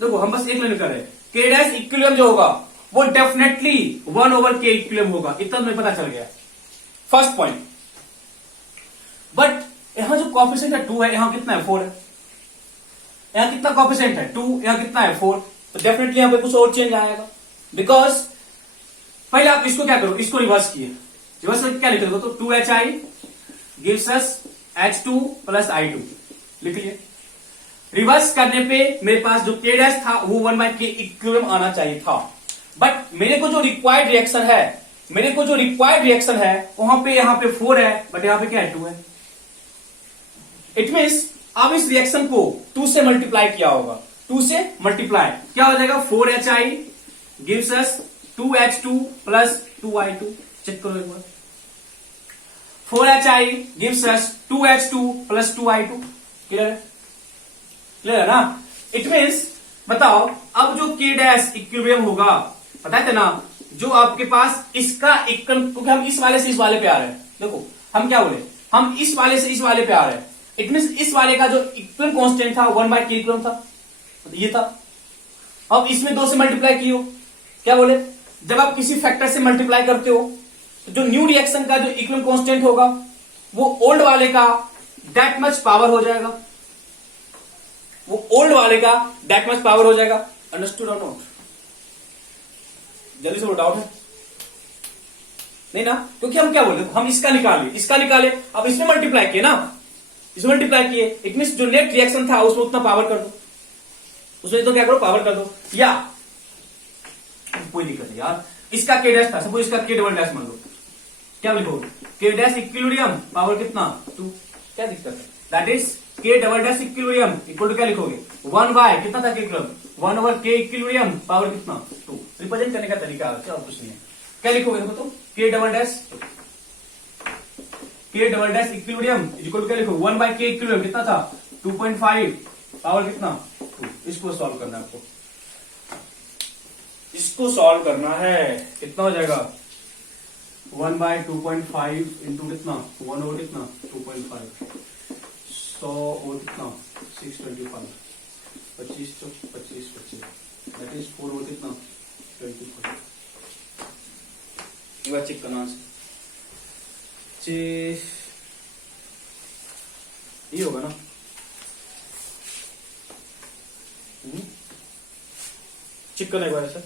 देखो हम बस एक लाइन कर रहे हैं, K डैश इक्विलिब्रियम जो होगा वो डेफिनेटली 1/K इक्विलिब्रियम होगा, इतना तुम्हें पता चल गया। First point. बट यहां जो कॉफिशिएंट है 2 है, यहां कितना है 4 है, यहां कितना कॉफिशिएंट है 2, यहां कितना है 4, तो डेफिनेटली यहां पे कुछ और चेंज आएगा। बिकॉज पहले आप इसको क्या करो, इसको रिवर्स किए, रिवर्स करके क्या लिख दो, तो 2HI gives us H2 plus I2 लिख लिए। रिवर्स करने पे मेरे पास जो K डैश था वो 1/K इक्विलिब्रियम आना चाहिए था, बट मेरे को जो रिक्वायर्ड रिएक्शन है वहां पे यहाँ पे 4 है, बट यहाँ पे क्या है 2 है। इट मीन्स अब इस रिएक्शन को 2 से मल्टीप्लाई किया होगा, 2 से मल्टीप्लाई क्या हो जाएगा, 4HI gives us 2H2 plus 2I2। Check करो एक बार, 4HI gives us 2H2 plus 2I2। Clear है ना। इट मीन्स बताओ अब जो K डैश इक्विलिब्रियम होगा, पता है ना, जो आपके पास इसका इक्विलिब्रियम, क्योंकि हम इस वाले से इस वाले पे आ रहे हैं, देखो हम क्या बोले, हम इस वाले से इस वाले पे आ रहे हैं। इट मीन्स इस वाले का जो इक्विलिब्रियम कांस्टेंट था 1/K इक्विलिब्रियम था, ये था। अब इसमें 2 से मल्टीप्लाई किए हो, क्या बोले, जब आप किसी फैक्टर से मल्टीप्लाई करते हो तो जो न्यू रिएक्शन का जो इक्विलिब्रियम कांस्टेंट होगा वो ओल्ड वाले का दैट मच पावर हो जाएगा, वो ओल्ड वाले का दैट मच पावर हो जाएगा। अंडरस्टूड और नॉट? जल्दी से डाउट है नहीं ना, क्योंकि हम क्या बोले, हम इसका निकाले, अब इसमें मल्टीप्लाई किए ना, इसमें मल्टीप्लाई किए, इट मीन्स जो नेट रिएक्शन था उसमें उतना पावर कर दो, उसमें तो क्या करो पावर कर दो, या कोई दिक्कत नहीं यार, इसका K डैश था, सपोज इसका K डबल डैश मान लो, क्या लिखो, K डैश इक्विलिब्रियम पावर कितना 2, क्या दिक्कत है, that is K double dash equilibrium equal to क्या लिखोगे 1 बाय कितना था equilibrium 1 over K equilibrium power कितना 2। रिप्रेजेंट करने का तरीका है और कुछ नहीं है। क्या लिखोगे देखो तो K double dash equilibrium equal to क्या लिखोगे 1 बाय के इक्विलिब्रियम कितना था 2.5 पावर कितना 2। इसको सॉल्व करना है आपको, इसको सॉल्व करना है। कितना हो जाएगा 1 बाय 2.5 इंटू कितना 1 ओवर कितना 2.5 100 और कितना 625 25 तो 25 दैट इज 4 और कितना 25। एक बार चेक करना ये होगा ना चेक करना एक बार ऐसा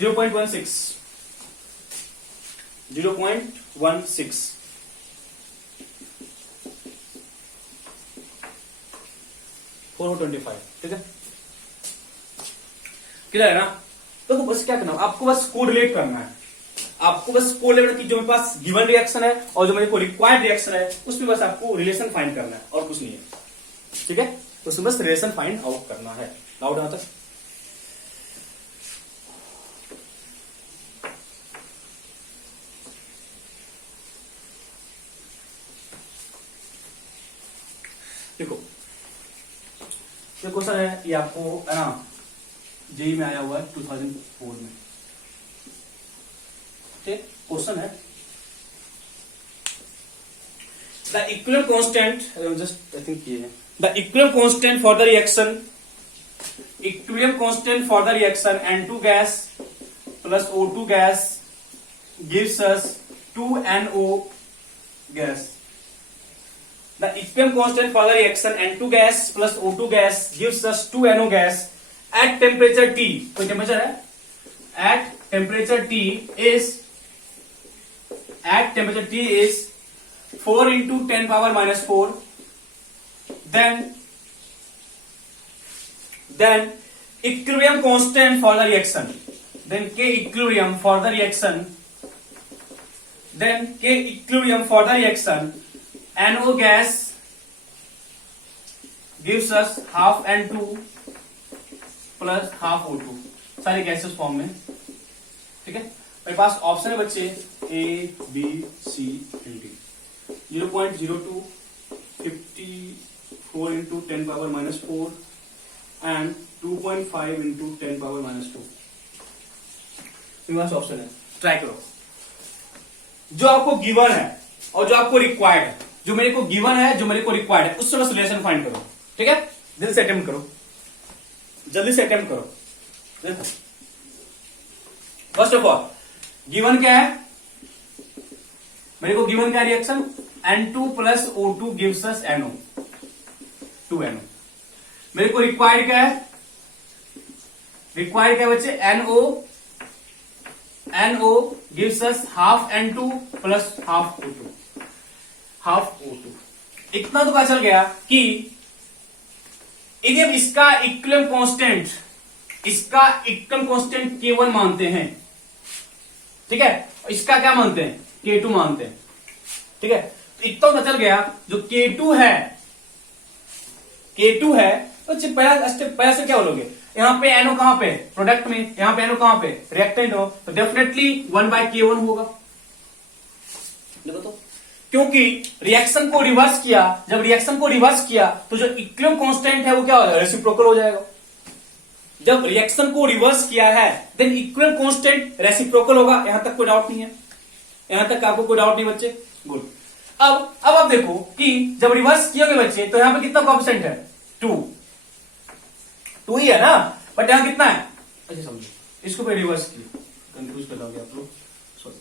0.16 425 ठीक है क्लियर है ना। तो बस क्या करना आपको बस कोरिलेट करना है, आपको बस कोरिलेट की जो मेरे पास गिवन रिएक्शन है और जो मेरे को रिक्वायर्ड रिएक्शन है उसमें बस आपको रिलेशन फाइंड करना है और कुछ नहीं है। ठीक है तो उसमें बस रिलेशन फाइंड आउट करना है। डाउट आता है देखो ये क्वेश्चन है ये आपको है ना जेई में आया हुआ है 2004 में। ठीक क्वेश्चन है the equilibrium constant just I think ये है the equilibrium constant for the reaction N2 gas plus O2 gas gives us 2NO gas. The equilibrium constant for the reaction N2 gas plus O2 gas gives us 2NO gas at temperature T. कोई टेम्परेचर है? At temperature T is 4 into 10 power minus 4. Then equilibrium constant for the reaction. Then K equilibrium for the reaction. NO gas gives us half N2 plus half O2 सारे गैसेस फॉर्म में। ठीक है मेरे पास ऑप्शन है बच्चे A B C and D 0.02 54 into 10 power minus 4 and 2.5 into 10 power minus 2 मेरे पास ऑप्शन है। ट्राई करो जो आपको गिवन है और जो आपको रिक्वायर्ड है, जो मेरे को गिवन है जो मेरे को रिक्वायर्ड है उससे बस रिलेशन फाइंड करो। ठीक है दिल से अटेम्प्ट करो, जल्दी से अटेम्प्ट करो। फर्स्ट ऑफ ऑल गिवन क्या है मेरे को गिवन क्या reaction N2 plus O2 gives us NO 2NO। मेरे को रिक्वायर्ड क्या है बच्चे NO gives us half N2 plus half O2 इतना तो पता चल गया कि यदि हम इसका इक्विलिब्रियम कांस्टेंट K1 मानते हैं। ठीक है इसका क्या मानते हैं K2 मानते हैं। ठीक है तो इतना पता चल गया जो K2 है तो पहला स्टेप पहले से क्या बोलोगे यहाँ पे NO कहां पे प्रोडक्ट में, यहाँ पे NO कहां पे रिएक्टेंट हो तो डेफिनेटली 1/K1 होगा। देखो तो क्योंकि रिएक्शन को रिवर्स किया, जब रिएक्शन को रिवर्स किया तो जो इक्विलिब्रियम कांस्टेंट है वो क्या हो जाएगा रेसिप्रोकल हो जाएगा। जब रिएक्शन को रिवर्स किया है देन इक्विलिब्रियम कांस्टेंट रेसिप्रोकल होगा। यहां तक कोई डाउट नहीं है, यहां तक आपको कोई डाउट नहीं बच्चे गुड। अब आप देखो कि जब रिवर्स कियोगे बच्चे तो यहां पे कितना कोएफिशिएंट है 2 ही है ना, बट यहां कितना है अच्छा समझो इसको पे रिवर्स किया कंफ्यूज कर दोगे आप लोग। सॉरी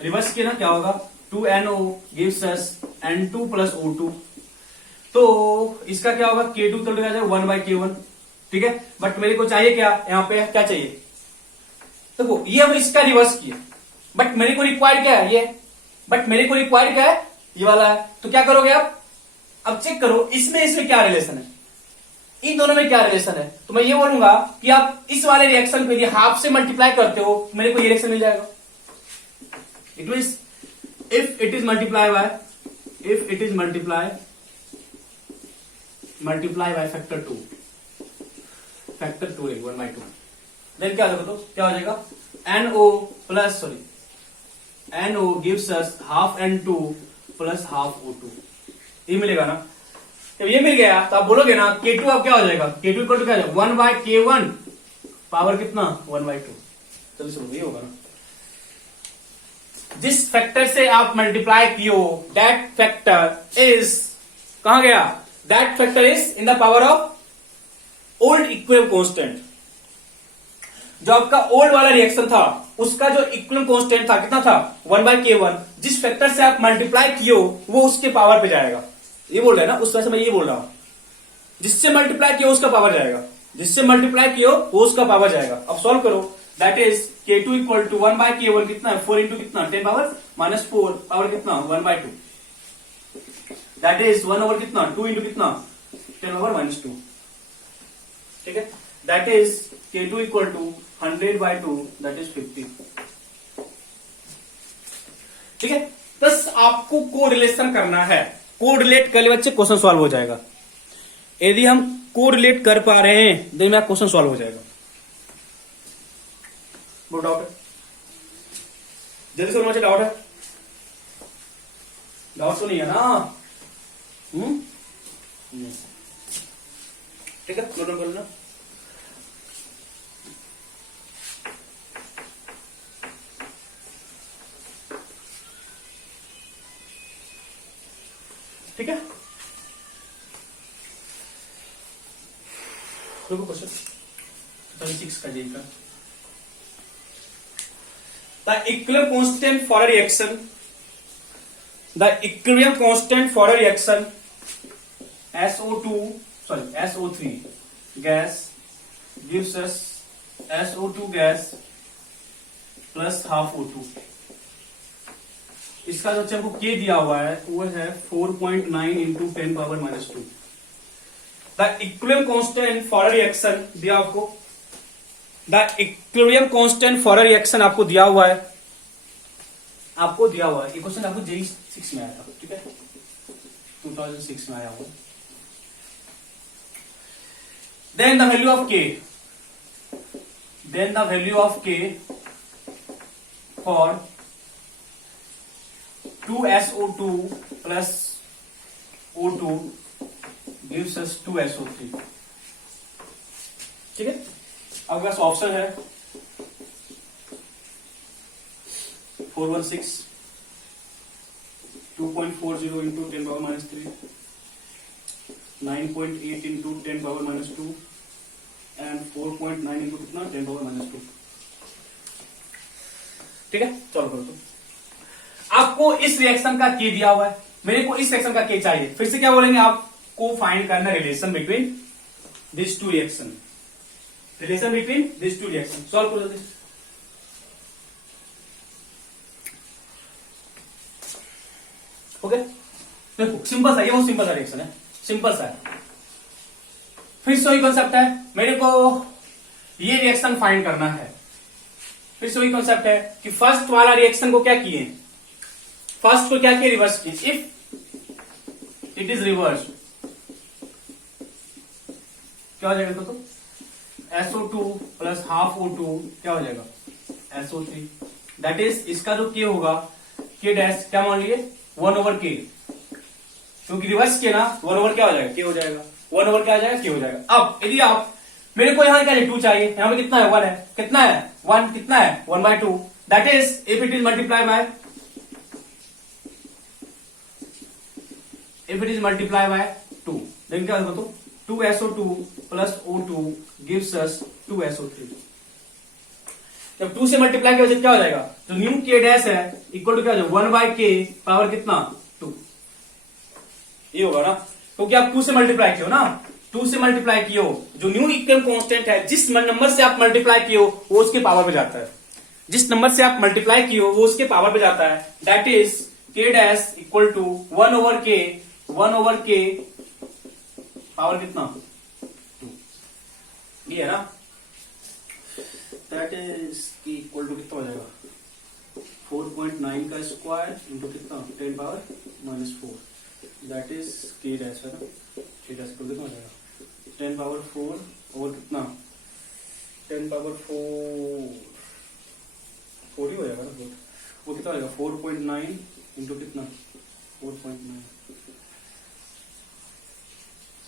रिवर्स किया ना क्या होगा 2NO gives us N2 plus O2 तो इसका क्या होगा K2 तो लगा जाए 1/K1। ठीक है बट मेरे को चाहिए क्या यहाँ पे क्या चाहिए देखो ये हम इसका रिवर्स किया बट मेरे को रिक्वायर्ड क्या है ये, बट मेरे को रिक्वायर्ड क्या है ये वाला है। तो क्या करोगे आप अब चेक करो इसमें क्या रिलेशन है, इन दोनों में क्या रिलेशन है। तो मैं ये बोलूंगा कि आप इस वाले रिएक्शन को यदि हाफ से मल्टीप्लाई करते हो मेरे को ये रिएक्शन मिल जाएगा। It means if it is multiply multiply by factor 2 रहेगी 1/2। देन क्या होगा, तो क्या हो जाएगा NO plus NO gives us half N2 plus half O2, ये मिलेगा ना। जब ये मिल गया तो आप बोलोगे ना K2 अब क्या हो जाएगा, K2 इक्वल टू क्या हो जाएगा 1/K1 पावर कितना 1/2। चलिए सुनो, ये होगा ना, जिस फैक्टर से आप मल्टीप्लाई कियो दैट फैक्टर इज कहां गया, that factor is in the power of old equilibrium constant. जो आपका ओल्ड वाला रिएक्शन था उसका जो इक्विलिब्रियम कांस्टेंट था कितना था 1/K1, जिस फैक्टर से आप मल्टीप्लाई कियो वो उसके पावर पे जाएगा। ये बोल रहे हैं ना, उस वजह से मैं ये बोल रहा हूं, जिससे मल्टीप्लाई किया उसका पावर जाएगा, जिससे मल्टीप्लाई किया वो उसका पावर जाएगा। अब सॉल्व करो, that is K2 equal to 1/K1 कितना है 4 इंटू कितना 10 पावर माइनस 4 पावर कितना 1/2, दैट इज 1 ओवर कितना 2 इंटू कितना 10 पावर माइनस 2। ठीक है, that is K2 equal to 100/2 that is 50। ठीक है, बस आपको कोरिलेशन करना है, कोरिलेट कर ले बच्चे, क्वेश्चन सॉल्व हो जाएगा। यदि हम कोरिलेट कर पा रहे हैं देन मेरा क्वेश्चन सॉल्व हो जाएगा। वो डाउट है, जल्दी से मुझे डाउट है, डाउट तो नहीं है ना? ठीक है, नोट कर लेना। ठीक है, क्वेश्चन 36 का जी का, the equilibrium constant for a reaction, the equilibrium constant for a reaction SO3 gas gives us SO2 gas plus half O2। इसका जो हमको K दिया हुआ है वो है 4.9 into 10 power minus 2। The equilibrium constant for a reaction दिया आपको, the equilibrium constant for a reaction आपको दिया हुआ है, ये क्वेश्चन आपको JEE 6 में आया था। ठीक है, 2006 में आया हुआ। Then the value of K for 2SO2 plus O2 gives us 2SO3। ठीक है, आपके पास ऑप्शन है 416, 2.40 into 10 power minus 3, 9.8 into 10 power minus 2 and 4.9 into कितना 10 पावर माइनस 2। ठीक है, चलो करो। तो आपको इस रिएक्शन का K दिया हुआ है, मेरे को इस रिएक्शन का K चाहिए। फिर से क्या बोलेंगे, आपको फाइंड करना relation between this two reaction, solve करो जल्दी। ओके, देखो सिंपल सा, ये बहुत सिंपल सा रिएक्शन है, सिंपल सा है। फिर से वही कॉन्सेप्ट है, मेरे को ये रिएक्शन फाइंड करना है। फिर से वही कॉन्सेप्ट है कि फर्स्ट वाला रिएक्शन को क्या किए, फर्स्ट को क्या किया रिवर्स किए। इफ इट इज रिवर्स क्या हो जाएगा, तो SO2 प्लस हाफ O2 क्या हो जाएगा SO3। दैट इज इसका जो K होगा K डैश क्या मान लिए 1/K, क्योंकि रिवर्स किया ना 1/, क्या हो जाएगा K हो जाएगा, 1/, क्या हो जाएगा K हो जाएगा। अब यदि आप मेरे को यहां क्या 2 चाहिए, यहां पे कितना है 1 है, कितना है 1, कितना है 1/2। That is if it is multiply by 2 then क्या होगा, तो 2SO2 plus O2 gives us 2SO3। जब 2 से मल्टीप्लाई किया क्या हो जाएगा, तो न्यू K डैश है इक्वल टू क्या हो जाएगा 1/K पावर कितना 2। ये होगा ना, क्योंकि आप 2 से मल्टीप्लाई किया ना, 2 से मल्टीप्लाई किया जो न्यू इक्विलिब्रियम कांस्टेंट है, जिस नंबर से आप मल्टीप्लाई किए वो उसके पावर पे जाता है, जिस नंबर से आप मल्टीप्लाई किए वो उसके पावर पे जाता है। That is K dash equal to 1/K power कितना 2। ये है ना, दैट इज इक्वल टू कितना हो जाएगा 4.9 का स्क्वायर इंटू कितना 10 power minus 4, that is K dash है ना थीटा इक्वल कितना हो जाएगा 10 पावर 4 और कितना 10 पावर 4 ही हो जाएगा ना। वो कितना हो जाएगा 4.9 इंटू कितना 4.9।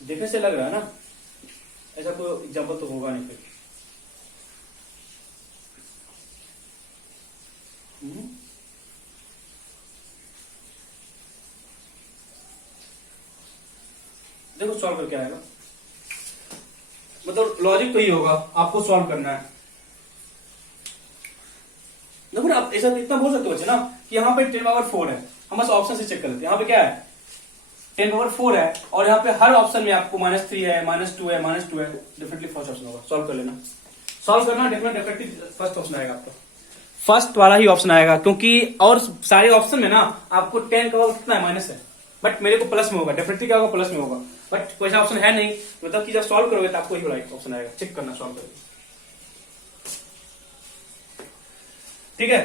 देखने से लग रहा है ना ऐसा कोई एग्जाम्पल तो होगा नहीं फिर। देखो सॉल्व करके आएगा, मतलब लॉजिक तो ही होगा, आपको सॉल्व करना है। देखो ना, आप ऐसा इतना बोल सकते हो बच्चे ना कि यहाँ पे 10 पावर 4 है, हम बस ऑप्शन से चेक कर लेते हैं। यहाँ पे क्या है 10 पावर 4 है और यहाँ पे हर ऑप्शन में आपको -3 है, -2 है, -2 है, डेफिनेटली फर्स्ट ऑप्शन होगा। सॉल्व कर लेना, सॉल्व करना, डेफिनेटली फर्स्ट ऑप्शन आएगा आपका, फर्स्ट वाला ही ऑप्शन आएगा, क्योंकि और सारे ऑप्शन में ना आपको 10 का कितना है माइनस है, बट मेरे को प्लस में होगा, डेफिनेटली क्या होगा प्लस में होगा, बट कोई सा ऑप्शन है नहीं, मतलब कि जब सॉल्व करोगे तो आपको ही राइट ऑप्शन आएगा। चेक करना सॉल्व करके, ठीक है।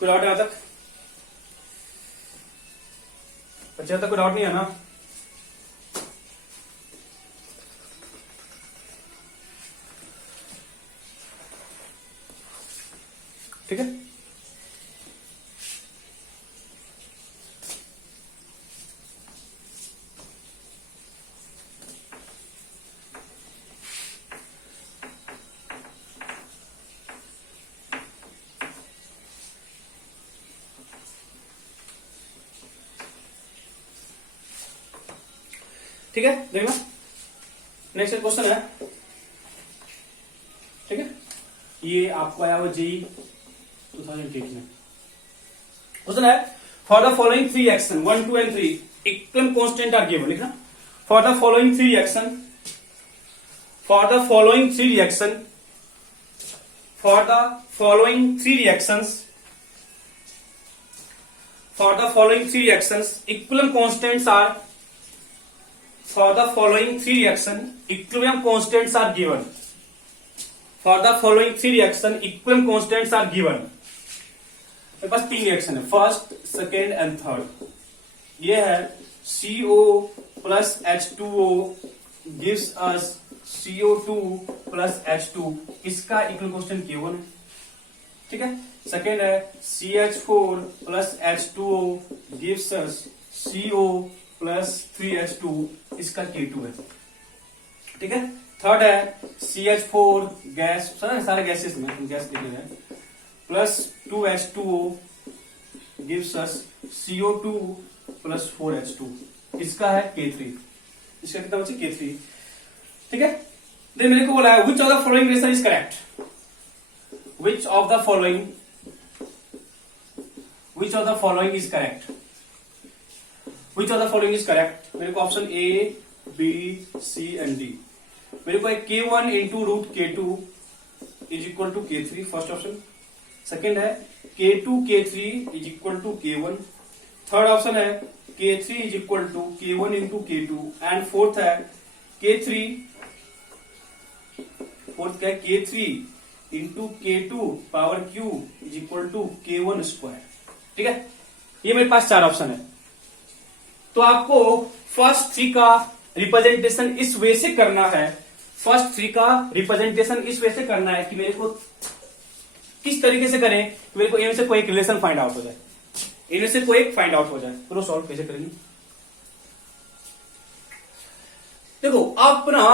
कोई डाउट है यहाँ तक? बच्चे तक कोई डाउट नहीं है ना? ठीक है, ठीक है। देखना नेक्स्ट क्वेश्चन है, ठीक है, ये आपको आया हुआ जेई 2008 में। क्वेश्चन है for the following 3 action 1, 2 and 3 equilibrium constant are given. लिखना for the following 3 reaction, for the following 3 reaction, for the following 3 reactions, for the following 3 reactions equilibrium constants are, for the following 3 reaction equilibrium constants are given, for the following 3 reaction equilibrium constants are given। मेरे पास 3 रिएक्शन है, फर्स्ट सेकेंड एंड थर्ड। ये है CO plus H2O gives us CO2 plus H2, इसका इक्विलिब्रियम कांस्टेंट K1 है, ठीक है। सेकेंड है CH4 plus H2O gives us CO plus 3H2, इसका K2 है, ठीक है। थर्ड है CH4 गैस, सारे गैसेस में हम गैस लिख रहे हैं, plus 2H2O gives us CO2 plus 4H2, इसका है K3, इसका कितना बचे K3, ठीक है। देन मेरे को बोला है which of the following relation is correct, which of the following, which of the following is correct, which of the following is correct. मेरे को option A, B, C and D। मेरे को K1 into root K2 is equal to K3, first option. Second है K2 K3 is equal to K1। Third option है K3 is equal to K1 into K2 and fourth है K3, फोर्थ क्या है K3 into K2 power Q is equal to K1 square, ठीक है। ये मेरे पास 4 ऑप्शन है, तो आपको फर्स्ट 3 का रिप्रेजेंटेशन इस वे से करना है, फर्स्ट 3 का रिप्रेजेंटेशन इस वे से करना है कि मेरे को किस तरीके से करें कि मेरे को इनमें से कोई एक रिलेशन फाइंड आउट हो जाए, इनमें से कोई एक फाइंड आउट हो जाए। तो सॉल्व कैसे करेंगे? देखो आप ना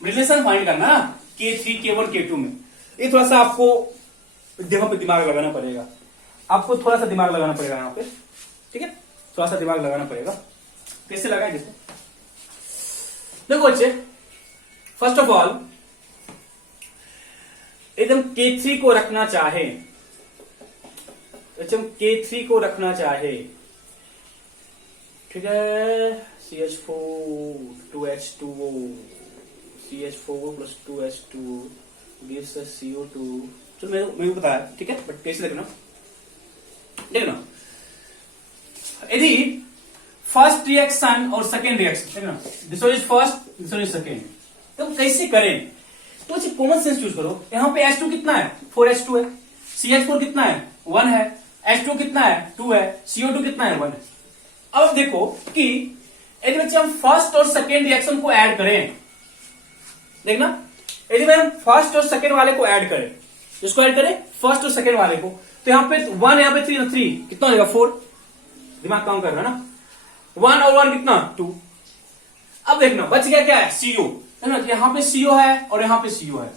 रिलेशन फाइंड करना ना K3 K1 K2 में, ये थोड़ा सा आपको यहाँ पे दिमाग लगाना पड़ेगा, आपको थोड़ा सा दिमाग लगाना पड़ेगा यहाँ पे, ठीक है, थोड़ा सा दिमाग लगाना पड़ेगा। कैसे लगाए जैसे, देखो बच्चे, फर्स्ट ऑफ ऑल एकदम K3 को रखना चाहे, K3 को रखना चाहे, ठीक है, CH4 2H2O, CH4 plus 2H2 gives us CO2, तो मेरे को पता है, ठीक है, बट कैसे देखना, देखना यदि फर्स्ट रिएक्शन और second reaction, this one is first, this one is second, तो कैसे करें? तो अच्छे कॉमन सेंस यूज करो। यहाँ पे H2 कितना है 4H2 है, CH4 कितना है 1 है, H2 कितना है 2 है, CO2 कितना है 1 है। अब देखो कि यदि बच्चे हम फर्स्ट और सेकेंड रिएक्शन को ऐड करें, देखना, यदि भाई हम फर्स्ट और सेकेंड वाले को ऐड करें, जिसको ऐड करें फर्स्ट और सेकेंड वाले को, तो यहाँ पे 1, यहाँ पे 3, 3 कितना हो जाएगा 4, दिमाग काम कर रहा है ना, 1 और 1 कितना 2। अब देखना बच गया क्या है सीओ, है ना, यहाँ पे सीओ है और यहाँ पे सीओ है।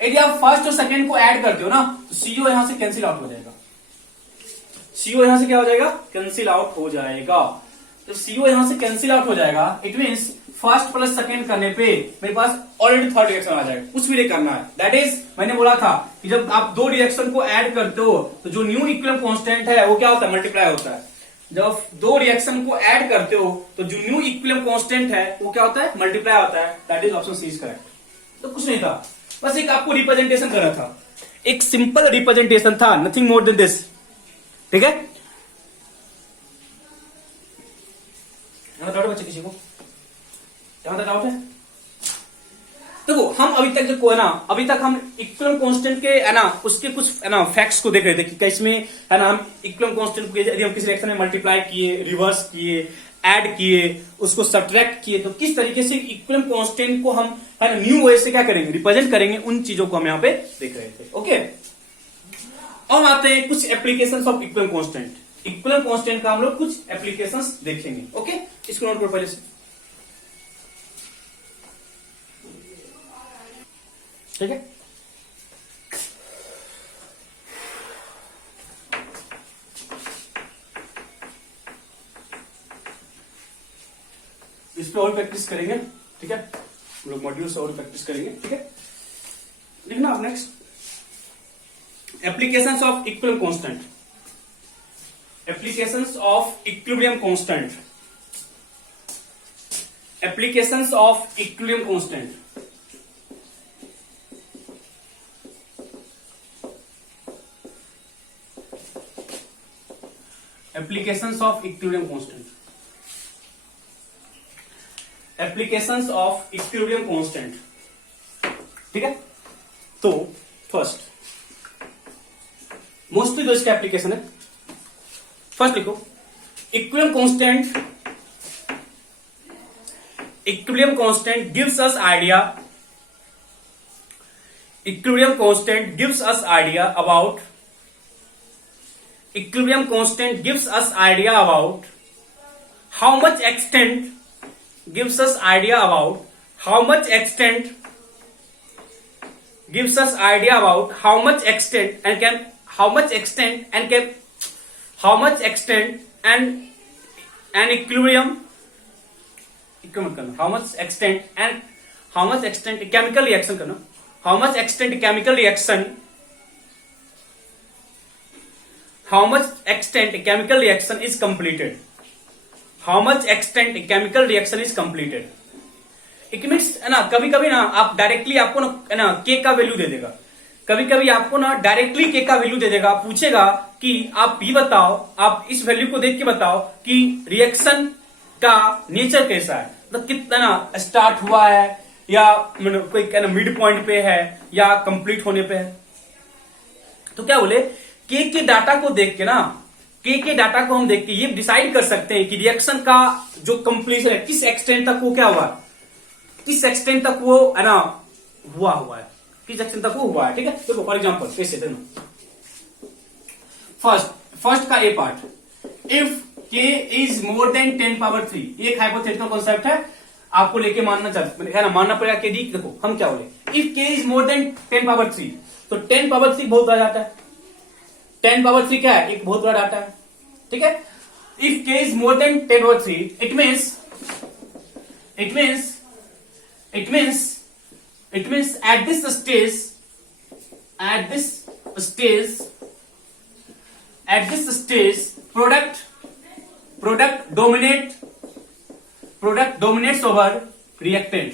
यदि आप फर्स्ट और सेकेंड को ऐड करते हो ना, तो सीओ यहां से कैंसिल आउट हो जाएगा, सीओ यहां से क्या हो जाएगा, कैंसिल आउट हो जाएगा। तो सीओ यहां से कैंसिल आउट हो जाएगा, it means first plus second करने पे मेरे पास ऑलरेडी थर्ड रिएक्शन आ जाएगा, कुछ भी नहीं करना है। दैट इज, मैंने बोला था कि जब आप दो रिएक्शन को ऐड करते हो तो जो न्यू इक्विलिब्रियम कांस्टेंट है वो क्या होता है, मल्टीप्लाई होता है। जब आप दो रिएक्शन को ऐड करते हो तो जो न्यू इक्विलिब्रियम कांस्टेंट है वो क्या होता है, मल्टीप्लाई होता है। That is option C is correct. तो कुछ नहीं था, बस एक आपको रिप्रेजेंटेशन करना था, एक सिंपल रिप्रेजेंटेशन था, नथिंग मोर देन दिस। ठीक है, डाउट बच्चे किसी को यहां तक डाउट है? देखो हम अभी तक जो है ना, अभी तक हम इक्विलिब्रियम कांस्टेंट के है ना उसके कुछ है ना फैक्ट्स को देख रहे थे कि इसमें है ना हम इक्विलिब्रियम कांस्टेंट को यदि हम किसी रिएक्शन में मल्टीप्लाई किए, रिवर्स किए, ऐड किए, उसको सब्ट्रैक्ट किए, तो किस तरीके से इक्विलिब्रियम कांस्टेंट को हम है ना न्यू वे से क्या करेंगे, रिप्रेजेंट करेंगे, उन चीजों को हम यहाँ पे देख रहे थे। ओके, अब आते हैं कुछ applications of equilibrium constant. Equilibrium constant का हम लोग कुछ एप्लीकेशंस देखेंगे। ओके, इसको नोट करो पहले से। ठीक है, इस पे और प्रैक्टिस करेंगे। ठीक है, हम लोग मॉड्यूल से और प्रैक्टिस करेंगे। ठीक है, लिखना आप next, applications of equilibrium constant, applications of equilibrium constant, applications of equilibrium constant. Applications of equilibrium constant, applications of equilibrium constant. ठीक है, तो फर्स्ट मोस्टली जो इसका एप्लीकेशन है, फर्स्ट लिखो equilibrium constant, equilibrium constant gives us idea, equilibrium constant gives us idea about, equilibrium constant gives us idea about how much extent, gives us idea about how much extent, gives us idea about how much extent and can, how much extent and can, how much extent and an equilibrium, how much extent and how much extent chemical reaction करना, how much extent chemical reaction, how much extent chemical reaction is completed, how much extent chemical reaction is completed। It means है ना, कभी कभी ना आप डायरेक्टली आपको ना है ना के का वैल्यू दे देगा, कभी कभी आपको ना डायरेक्टली के का वैल्यू दे देगा, पूछेगा कि आप ये बताओ, आप इस वैल्यू को देख के बताओ कि रिएक्शन का नेचर कैसा है, मतलब कितना ना स्टार्ट हुआ है या कोई मिड पॉइंट पे है या कंप्लीट होने पे है। तो क्या बोले, के डाटा को देख के ना, के डाटा को हम देख के ये डिसाइड कर सकते हैं कि रिएक्शन का जो कंप्लीशन है किस एक्सटेंट तक वो क्या हुआ, किस एक्सटेंट तक वो है ना हुआ है, किस एक्सटेंट तक वो हुआ है। ठीक है, देखो फॉर एग्जांपल कैसे देखो, फर्स्ट का ए पार्ट, इफ के इज मोर देन 10 पावर 3, ये एक हाइपोथेटिकल कॉन्सेप्ट है, आपको लेके मानना चाहिए है ना, मानना पड़ेगा कि देखो हम क्या बोले, इफ के इज मोर देन 10 पावर 3, तो 10 पावर 3 बहुत बड़ा डाटा है, 10 पावर 3 क्या है, एक बहुत बड़ा डाटा है। ठीक है, इफ के is more than 10 power 3, it means at this stage product dominates over reactant,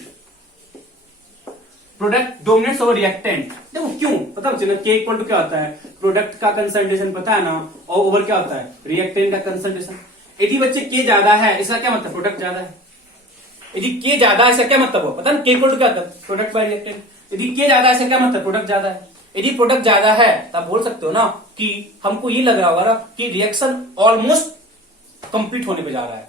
product dominates over reactant. देखो क्यों पता है, के इक्वल टू क्या होता है, प्रोडक्ट का कंसंट्रेशन पता है ना, और ओवर क्या होता है, रिएक्टेंट का कंसंट्रेशन। यदि बच्चे के ज्यादा है इसका क्या मतलब, प्रोडक्ट ज्यादा है। यदि के ज्यादा है इसका क्या मतलब हो, पता है के इक्वल टू क्या होता है, प्रोडक्ट बाय रिएक्टेंट। यदि के ज्यादा है इसका क्या मतलब, प्रोडक्ट ज्यादा है। यदि प्रोडक्ट ज्यादा है तो आप बोल सकते हो ना कि हमको ये लग रहा होगा कि रिएक्शन ऑलमोस्ट कंप्लीट होने पे जा रहा है,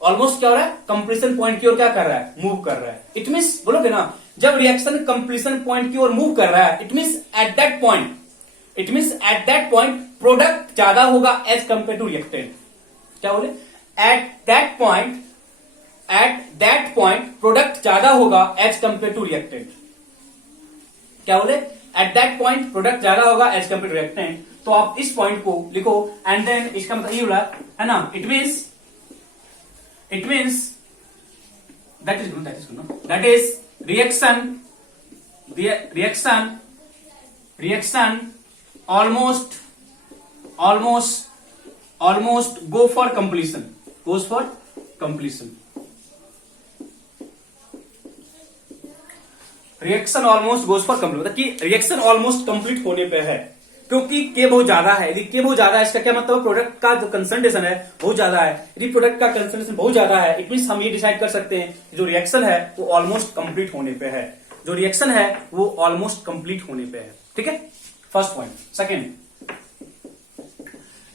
ऑलमोस्ट क्या हो रहा है, कंप्लीशन पॉइंट की ओर क्या कर रहा है, मूव कर रहा है। इट मीन्स बोलोगे ना, जब रिएक्शन कंप्लीशन पॉइंट की ओर मूव कर रहा है, it means at that point product ज्यादा होगा एज कंपेयर टू रिएक्टेंट। क्या बोले, एट दैट पॉइंट प्रोडक्ट ज्यादा होगा एज कंपेयर टू रिएक्टेंट। क्या बोले, एट दैट पॉइंट प्रोडक्ट ज्यादा होगा एज कंपेयर टू रिएक्टेंट। तो आप इस पॉइंट को लिखो एंड देन इसका मतलब ये बोला है ना, it means that is reaction almost goes for completion। Reaction almost goes for complete, मतलब कि रिएक्शन ऑलमोस्ट कंप्लीट होने पे है, क्योंकि के बहुत ज्यादा है। यदि के बहुत ज्यादा है, इसका क्या मतलब, प्रोडक्ट का जो कंसंट्रेशन है बहुत ज्यादा है। यदि प्रोडक्ट का कंसंट्रेशन बहुत ज्यादा है, इट मींस हम ये डिसाइड कर सकते हैं जो रिएक्शन है वो ऑलमोस्ट कंप्लीट होने पे है, जो रिएक्शन है वो ऑलमोस्ट कंप्लीट होने पे है। ठीक है, फर्स्ट पॉइंट। सेकेंड,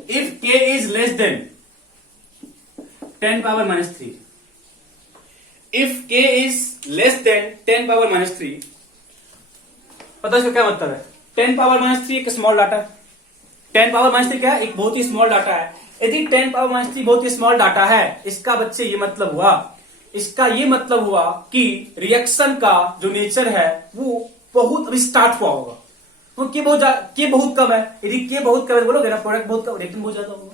इफ के इज लेस देन 10⁻³ इफ के इज लेस देन 10⁻³, पता इसका क्या मतलब है। 10⁻³ एक स्मॉल डाटा है। 10⁻³ क्या है, एक बहुत ही स्मॉल डाटा है। यदि 10⁻³ बहुत ही स्मॉल डाटा है, इसका बच्चे ये मतलब हुआ कि रिएक्शन का जो नेचर है वो बहुत अभी स्टार्ट हुआ होगा। तो के बहुत कम है। यदि के बहुत कम है, बोलोगे ना प्रोडक्ट बहुत कम, रिएक्टेंट बहुत ज्यादा होगा।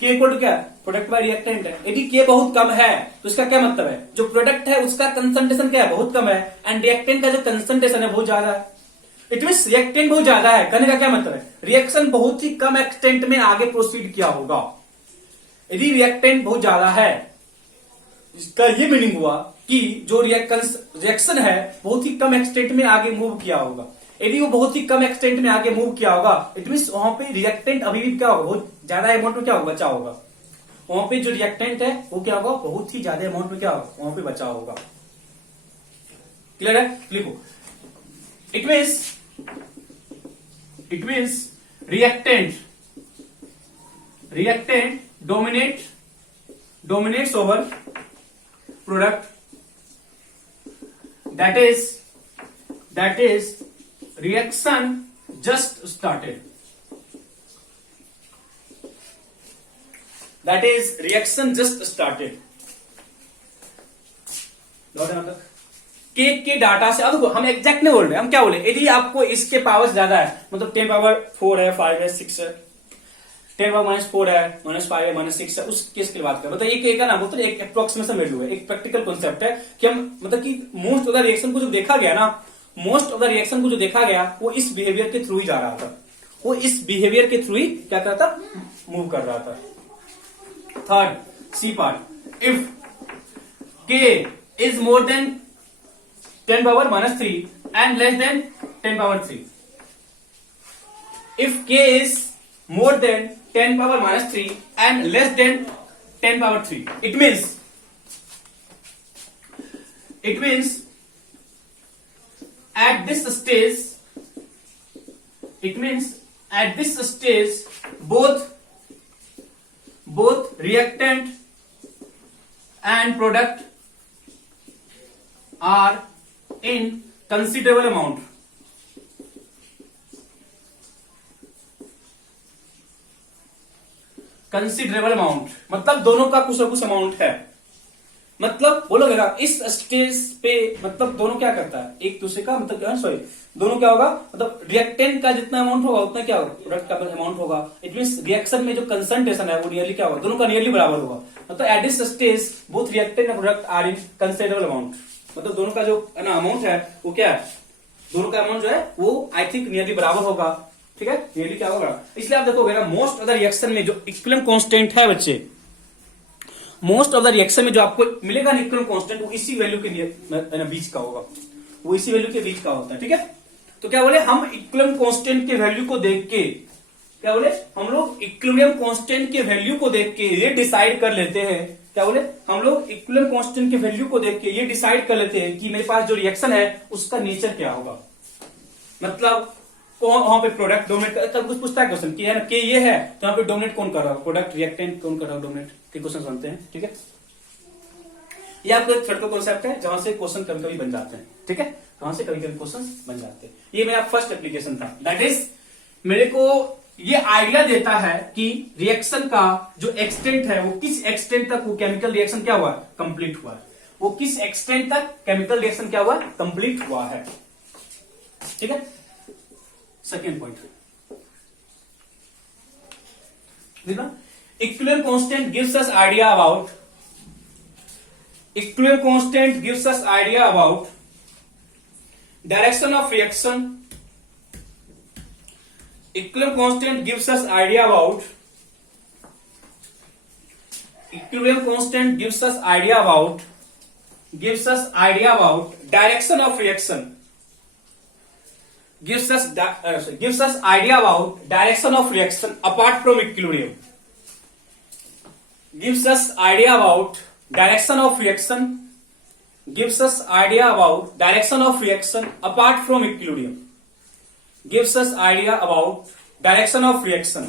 के इक्वल टू क्या है, प्रोडक्ट बाय रिएक्टेंट है। यदि के बहुत कम है तो इसका क्या मतलब है, जो प्रोडक्ट है उसका कंसंट्रेशन क्या है, बहुत कम है, एंड रिएक्टेंट का जो कंसंट्रेशन है बहुत ज्यादा है। इट मीन्स रिएक्टेंट बहुत ज्यादा है, कहने का क्या मतलब है, रिएक्शन बहुत ही कम एक्सटेंट में आगे प्रोसीड किया होगा। यदि रिएक्टेंट बहुत ज्यादा है, इसका ये मीनिंग हुआ कि जो रिएक्शन है बहुत ही कम एक्सटेंट में आगे मूव किया होगा। यदि वो बहुत ही कम एक्सटेंट में आगे मूव किया होगा, इट मीन्स वहां पे रिएक्टेंट अभी भी क्या होगा, बहुत ज्यादा अमाउंट में क्या होगा, बचा होगा। वहां पे जो रिएक्टेंट है वो क्या होगा, बहुत ही ज्यादा अमाउंट में क्या होगा, वहां पे बचा होगा। क्लियर है, लिखो। It means reactant dominates over product, that is reaction just started, के डाटा से। अब हम एग्जैक्ट नहीं बोल रहे, हम क्या बोले, यदि आपको इसके पावर ज्यादा है, मतलब 10⁻4 है, 5 है, 6 है, 10⁻4 है, -5 है, -6 है, उस केस की बात करें। मतलब एक है ना, मतलब एक अप्रोक्सीमेशन वैल्यू है, एक प्रैक्टिकल कॉन्सेप्ट है कि हम मतलब कि मोस्ट ऑफ द रिएक्शन को जो देखा गया वो इस बिहेवियर के थ्रू ही जा रहा था, वो इस बिहेवियर के थ्रू ही क्या कर रहा था, मूव कर रहा था। थर्ड, सी पार्ट, इफ के is more than 10⁻³ and less than 10⁻³ if k is more than 10⁻³ and less than 10⁻³ it means at this stage both reactant and product are in considerable amount, मतलब दोनों का कुछ ना कुछ अमाउंट है। मतलब बोलोगे ना, इस स्टेज पे मतलब दोनों क्या करता है, एक दूसरे का मतलब सॉरी, दोनों क्या होगा, मतलब रिएक्टेंट का जितना अमाउंट होगा उतना क्या होगा, प्रोडक्ट का अमाउंट होगा। इट मींस रिएक्शन में जो कंसंट्रेशन है वो नियरली क्या होगा, दोनों का नियरली बराबर होगा। मतलब at this stage both reactant and product are in considerable amount, मतलब दोनों का जो है ना अमाउंट है वो क्या है, दोनों का अमाउंट जो है वो आई थिंक नियरली बराबर होगा। ठीक है, नियरली क्या होगा, इसलिए आप देखोगे ना मोस्ट ऑफ द रिएक्शन में जो इक्विलिब्रियम कांस्टेंट है बच्चे, मोस्ट ऑफ द रिएक्शन में जो आपको मिलेगा इक्विलिब्रियम कांस्टेंट वो इसी वैल्यू के बीच का होगा, वो इसी वैल्यू के बीच का होता है। ठीक है, तो क्या बोले, हम इक्विलिब्रियम कांस्टेंट के वैल्यू को देख के क्या बोले, हम लोग इक्विलिब्रियम कांस्टेंट के वैल्यू को देख के ये डिसाइड कर लेते हैं, क्या बोले, हम लोग इक्विलिब्रियम कांस्टेंट के वैल्यू को देख के ये डिसाइड कर लेते हैं कि मेरे पास जो रिएक्शन है उसका नेचर क्या होगा। मतलब वहां पे प्रोडक्ट डोमिनेट तब कुछ पूछता है क्वेश्चन कि है ना के ये है तो यहाँ पे डोमिनेट कौन कर रहा है, प्रोडक्ट रिएक्टेंट कौन कर रहा है, डोमिनेट के क्वेश्चन बनते हैं। ठीक है, ये आपको एक थर्ड का कॉन्सेप्ट है जहां से क्वेश्चन कभी कभी बन जाते हैं। ठीक है, वहां से कभी कभी क्वेश्चन बन जाते हैं। ये मेरा फर्स्ट एप्लीकेशन था, दैट इज मेरे को ये आइडिया देता है कि रिएक्शन का जो एक्सटेंट है वो किस एक्सटेंट तक वो केमिकल रिएक्शन क्या हुआ, कंप्लीट हुआ है, वो किस एक्सटेंट तक केमिकल रिएक्शन क्या हुआ, कंप्लीट हुआ है। ठीक है, second point, equilibrium constant gives us idea about, equilibrium constant gives us idea about direction of reaction. Equilibrium constant gives us idea about, equilibrium constant gives us idea about direction of reaction, gives us idea about direction of reaction apart from equilibrium, gives us idea about direction of reaction, gives us idea about direction of reaction apart from equilibrium, gives us idea about direction of reaction,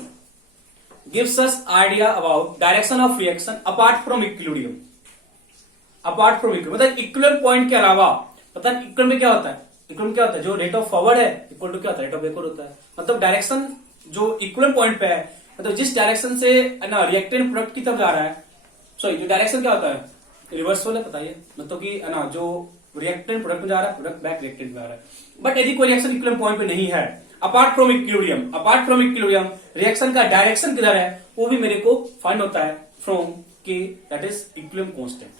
gives us idea about direction of reaction apart from equilibrium, apart from equilibrium मतलब इक्विलिब्रियम पॉइंट के अलावा, पता है इक्विलिब्रियम में क्या होता है, इक्विलिब्रियम क्या होता है, जो रेट ऑफ फॉरवर्ड है इक्वल टू क्या होता है, रेट ऑफ बैकवर्ड होता है। मतलब डायरेक्शन जो इक्विलिब्रियम पॉइंट पे है, मतलब जिस डायरेक्शन से ना रिएक्टेंट प्रोडक्ट की तरफ जा रहा है, सॉरी जो डायरेक्शन क्या होता है, रिवर्सल है, बताइए, मतलब कि ना जो रिएक्टेंट प्रोडक्ट में जा रहा है, प्रोडक्ट बैक रिएक्टेंट में जा रहा है। बट यदि कोई रिएक्शन इक्विलिब्रियम पॉइंट पे नहीं है, apart from equilibrium, apart from equilibrium reaction का डायरेक्शन किधर है वो भी मेरे को फाइंड होता है फ्रॉम के, दैट इज इक्विलिब्रियम कांस्टेंट।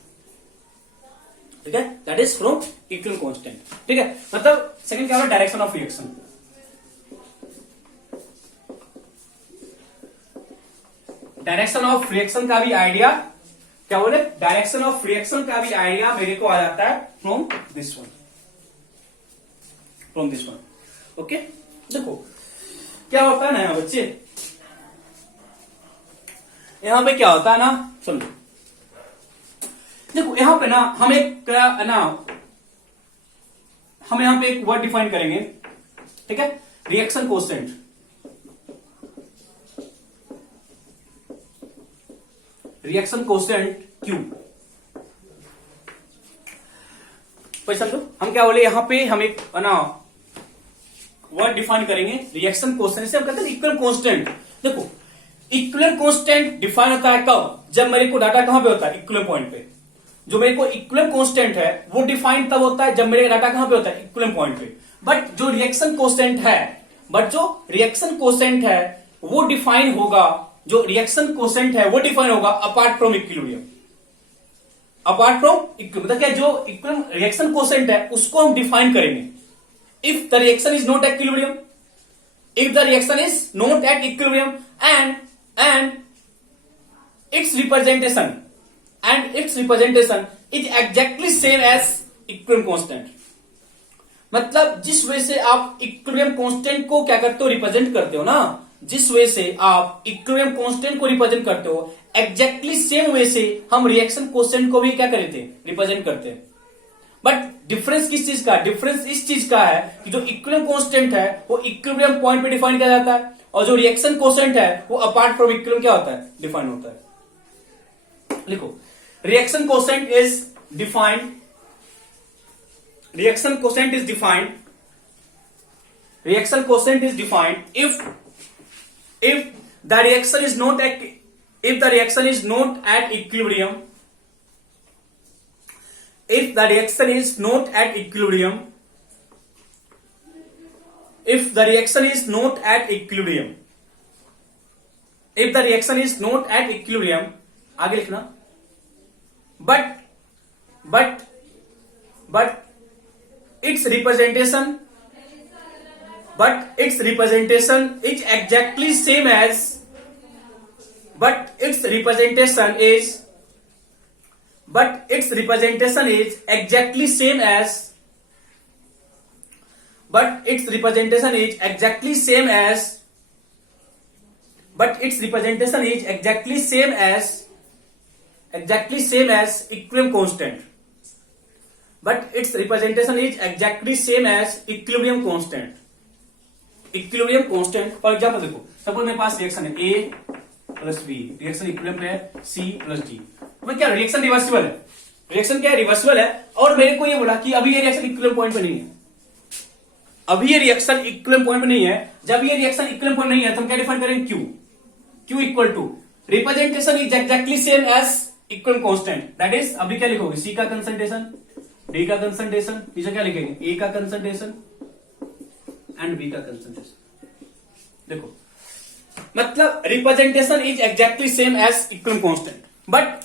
ठीक है, that is from equilibrium constant. ठीक है, मतलब सेकंड क्या होगा, direction of reaction. Direction of reaction का भी आइडिया क्या बोले, डायरेक्शन ऑफ रिएक्शन का भी आइडिया मेरे को आ जाता है from this one, from this one. Okay, देखो क्या होता है ना बच्चे, यहां पे क्या होता है ना, समझो, देखो यहां पे ना हम एक ना हम यहां पे एक वर्ड डिफाइन करेंगे। ठीक है, reaction quotient, reaction quotient Q। समझो हम क्या बोले, यहां पे हम एक ना वर्ड डिफाइन करेंगे रिएक्शन कोसेंट से, हम कहते हैं इक्विलिब्रियम कांस्टेंट। देखो इक्विलिब्रियम कांस्टेंट डिफाइन होता है कब, जब मेरे को डाटा कहां पे होता है, इक्विलिब्रियम पॉइंट पे। जो मेरे को इक्विलिब्रियम कांस्टेंट है वो डिफाइन तब होता है जब मेरे डाटा कहां पे होता है, इक्विलिब्रियम पॉइंट पे। बट जो रिएक्शन कोसेंट है वो डिफाइन होगा, जो रिएक्शन कोसेंट है वो डिफाइन होगा apart from equilibrium, apart from equilibrium. मतलब क्या, जो इक्विलिब्रियम रिएक्शन कोसेंट है उसको हम डिफाइन करेंगे if the reaction is not equilibrium, if the reaction is not at equilibrium and its representation is exactly same as equilibrium constant. मतलब जिस वे से आप इक्विलिब्रियम कांस्टेंट को क्या करते हो, रिप्रेजेंट करते हो ना, जिस वे से आप इक्विलिब्रियम कांस्टेंट को रिप्रेजेंट करते हो, एग्जैक्टली सेम वे से हम रिएक्शन कोसेंट को भी क्या करते हैं, रिप्रेजेंट करते हैं। बट डिफरेंस किस चीज का, डिफरेंस इस चीज का है कि जो इक्विलिब्रियम कांस्टेंट है वो इक्विलिब्रियम पॉइंट पे डिफाइन किया जाता है, और जो रिएक्शन कोसेंट है वो अपार्ट फ्रॉम इक्विलिब्रियम क्या होता है, डिफाइन होता है। लिखो, reaction quotient is defined, reaction quotient is defined, reaction quotient is defined if the reaction is not at equilibrium, if the reaction is not at equilibrium, if the reaction is not at equilibrium, if the reaction is not at equilibrium, आगे लिखना, but its representation is exactly same as, but its representation is exactly same as, but its representation is exactly same as, but its representation is exactly same as equilibrium constant, but its representation is exactly same as equilibrium constant, equilibrium constant. For example देखो, सपोज मेरे पास रिएक्शन है ए प्लस बी, रिएक्शन इक्विलिब्रियम पे है सी प्लस डी। तो क्या रिएक्शन रिवर्सिबल है, रिएक्शन क्या है, रिवर्सिबल है। और मेरे को ये बोला कि अभी ये रिएक्शन इक्विलिब्रियम पॉइंट पे नहीं है, अभी ये रिएक्शन इक्विलिब्रियम पॉइंट पे नहीं है। जब ये रिएक्शन इक्विलिब्रियम पॉइंट नहीं है तो हम क्या डिफाइन करेंगे, Q. Q equal to representation is exactly same as equilibrium constant, that is अभी क्या लिखोगे, सी का कंसंट्रेशन, डी का कंसंट्रेशन, नीचे क्या लिखेंगे, ए का कंसंट्रेशन एंड बी का कंसंट्रेशन। देखो मतलब representation is exactly same as equilibrium constant, but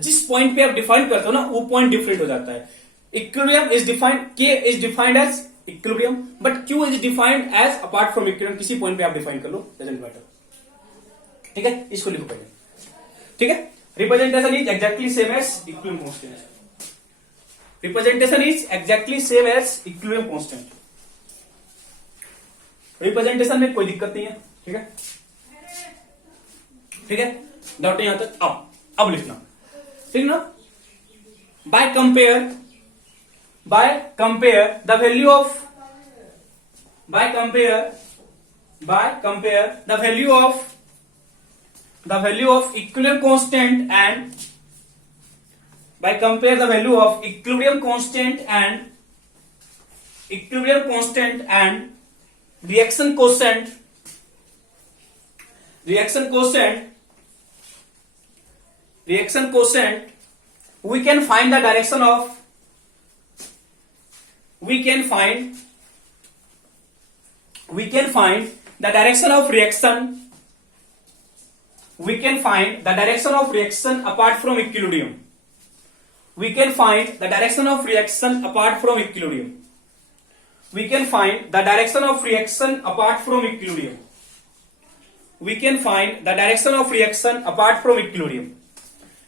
जिस पॉइंट पे आप डिफाइन करते हो ना वो पॉइंट डिफरेंट हो जाता है। Equilibrium is defined, K is defined as equilibrium, but Q is defined as apart from equilibrium. किसी पॉइंट पे आप डिफाइन कर लो, डजंट मैटर, ठीक है। इसको लिखो पहले, ठीक है। Representation is exactly same as equilibrium constant, representation is exactly same as equilibrium constant. Representation में कोई दिक्कत नहीं है, ठीक है, ठीक है। डाउट नहीं आता, अब लिखना, ठीक ना। By compare the value of the value of equilibrium constant and equilibrium constant and reaction quotient, we can find the direction of reaction apart from equilibrium. We can find the direction of reaction apart from equilibrium. We can find the direction of reaction apart from equilibrium.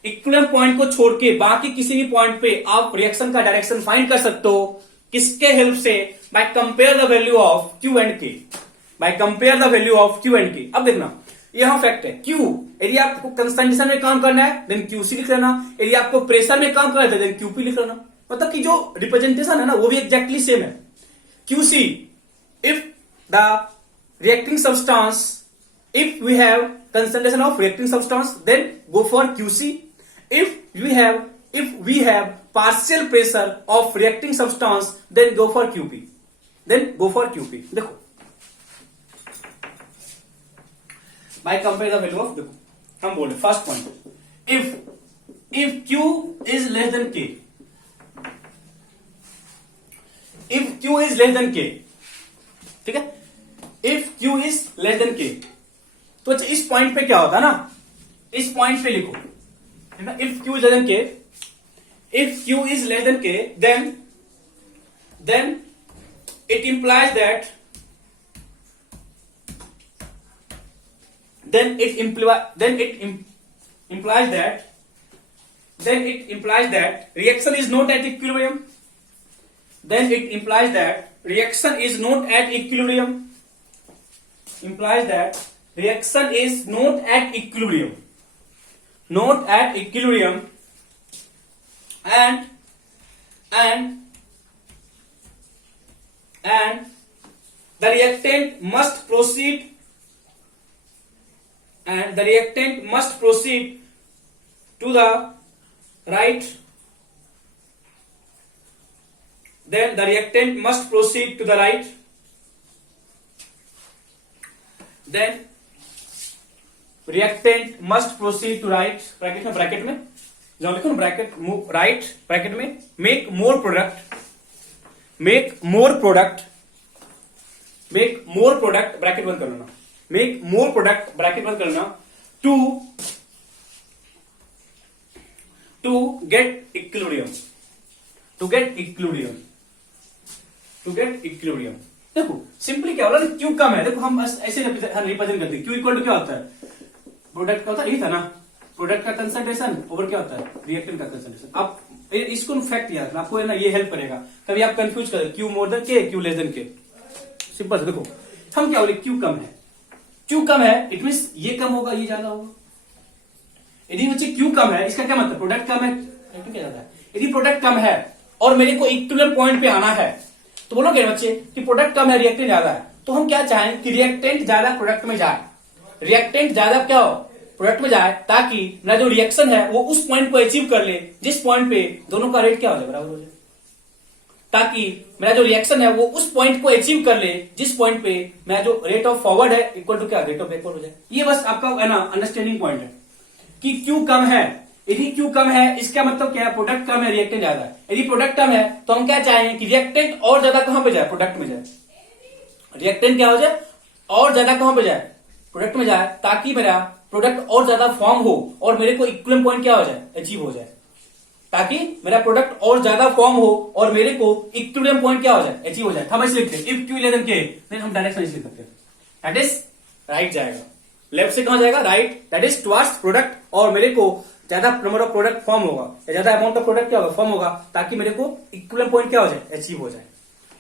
Equilibrium point को छोड़ के बाकी किसी भी पॉइंट पे आप रिएक्शन का डायरेक्शन फाइंड कर सकते हो, किसके हेल्प से, by compare the value of Q and K, अब देखना यहां फैक्ट है, क्यू यदि आपको कंसंट्रेशन में काम करना है देन क्यूसी लिख लेना, यदि आपको प्रेशर में काम करना है देन क्यूपी लिख लेना। मतलब कि जो रिप्रेजेंटेशन है ना वो भी एग्जैक्टली सेम है। QC, if the reacting substance, if we have concentration of reacting substance, then go for QC. If we have partial pressure of reacting substance, then go for QP. देखो, by compare the value of, देखो हम बोल रहे first point, if Q is less than K, if Q is less than K, ठीक है, if Q is less than K, तो अच्छा इस पॉइंट पे क्या होता है ना, इस पॉइंट पे लिखो, है ना, if Q is less than K, then it implies that reaction is not at equilibrium. Then it implies that reaction is not at equilibrium. And the reactant must proceed to the right. Then the reactant must proceed to the right. Then reactant must proceed to right. Bracket में जहाँ लिखो ना ब्रैकेट राइट, ब्रैकेट में make more product ब्रैकेट बंद कर लेना, make more product ब्रैकेट बंद कर लेना to get equilibrium. देखो सिंपली क्या बोला, क्यू कम है, देखो हम ऐसे रिप्रेजेंट करते हैं, क्यू इक्वल टू क्या होता है, प्रोडक्ट का होता है, यही था ना, प्रोडक्ट का कंसंट्रेशन ओवर क्या होता है, रिएक्टेंट का कंसंट्रेशन। आप इसको फैक्ट याद रखना, आपको है ना ये हेल्प करेगा, कभी आप कंफ्यूज करें क्यू मोर देन के, क्यू लेस देन के, सिंपल से। देखो हम क्या बोले, क्यू कम है, इट मींस ये कम होगा ये ज्यादा होगा। यदि बच्चे क्यू कम है इसका क्या मतलब, प्रोडक्ट कम है, क्या जाता है, यदि प्रोडक्ट कम है और मेरे को इक्विलिब्रियम पॉइंट पे आना है तो बोलोगे बच्चे कि प्रोडक्ट कम है रिएक्टेंट ज्यादा है, तो हम क्या चाहें कि रिएक्टेंट ज्यादा प्रोडक्ट में जाए, रिएक्टेंट ज्यादा क्या हो प्रोडक्ट में जाए, ताकि मेरा जो रिएक्शन है वो उस पॉइंट को अचीव कर ले जिस पॉइंट पे दोनों का रेट क्या हो जाए, बराबर हो जाए, ताकि मेरा जो रिएक्शन है वो उस पॉइंट को अचीव कर ले जिस पॉइंट पे मेरा जो रेट ऑफ फॉरवर्ड है इक्वल टू क्या, रेट ऑफ बैकवर्ड हो जाए। ये बस आपका है ना अंडरस्टैंडिंग पॉइंट है कि क्यू कम है, यदि क्यू कम है इसका मतलब क्या है, प्रोडक्ट कम है रिएक्टेंट ज्यादा है। यदि प्रोडक्ट कम है तो हम क्या चाहेंगे कि रिएक्टेंट और ज्यादा कहां पे जाए, प्रोडक्ट में जाए, रिएक्टेंट क्या हो जाए और ज्यादा कहां पे जाए, प्रोडक्ट में जाए, ताकि मेरा प्रोडक्ट और ज्यादा फॉर्म हो और मेरे को इक्विलिब्रियम पॉइंट क्या हो जाए, अचीव हो जाए, ताकि मेरा प्रोडक्ट और ज्यादा फॉर्म हो और मेरे को इक्विलिब्रियम पॉइंट क्या हो जाए, अचीव हो जाए। हम ऐसे लिखते हैं इफ क्यू लेस देन के, देन हम डायरेक्शन ऐसे लिख सकते हैं, दैट इज राइट जाएगा, लेफ्ट से कहां जाएगा, right, that is towards product, और मेरे को ज्यादा नंबर ऑफ प्रोडक्ट फॉर्म होगा या ज्यादा अमाउंट ऑफ प्रोडक्ट क्या होगा, फॉर्म होगा, ताकि मेरे को इक्विलिब्रियम पॉइंट क्या हो जाए, अचीव हो जाए,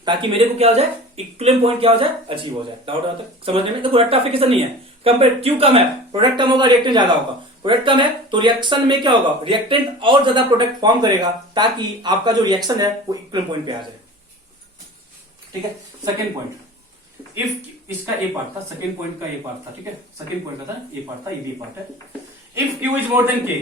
ताकि मेरे को क्या हो जाए, इक्विलिब्रियम पॉइंट क्या हो जाए, अचीव हो जाए। डाउट आता है समझने में? देखो रेक्टिफिकेशन नहीं है, कंपेयर क्यू कम है, प्रोडक्ट कम होगा, रिएक्टेंट ज्यादा होगा, प्रोडक्ट कम है तो रिएक्शन में क्या होगा, रिएक्टेंट और ज्यादा प्रोडक्ट फॉर्म करेगा, ताकि आपका जो रिएक्शन है वो इक्विलिब्रियम पॉइंट पे आ जाए। ठीक है, सेकंड पॉइंट, इफ इसका ए पार्ट था, सेकंड पॉइंट का ए पार्ट था, ठीक है, सेकंड पॉइंट का था ए पार्ट था, ये बी पार्ट है। If Q is more than के,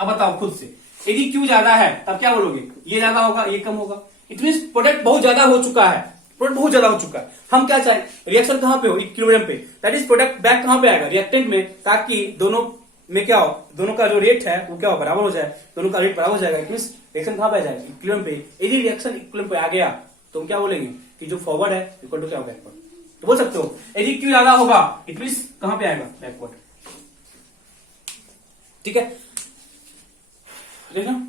अब बताओ खुद से, यदि क्यू ज्यादा है तब क्या बोलोगे, ये ज्यादा होगा ये कम होगा, इट मीन प्रोडक्ट बहुत ज्यादा हो चुका है, प्रोडक्ट बहुत ज्यादा हो चुका है। हम क्या चाहें, रिएक्शन कहां पे हो, इक्विलिब्रियम पे, दैट इज प्रोडक्ट बैक कहां पे आएगा, रिएक्टेंट में, ताकि दोनों में क्या हो, दोनों का जो रेट है वो क्या हो, बराबर हो जाए, दोनों का रेट बराबर हो जाएगा, इट मीन रिएक्शन कहां पे आ जाएगा, इक्विलिब्रियम पे। यदि रिएक्शन इक्विलिब्रियम पे आ गया तो हम क्या बोलेंगे कि जो फॉरवर्ड है इक्वल टू क्या होगा, बैकवर्ड। तो बोल सकते हो यदि क्यू ज्यादा होगा इट मीन कहां पे आएगा, बैकवर्ड। ठीक है, देखना,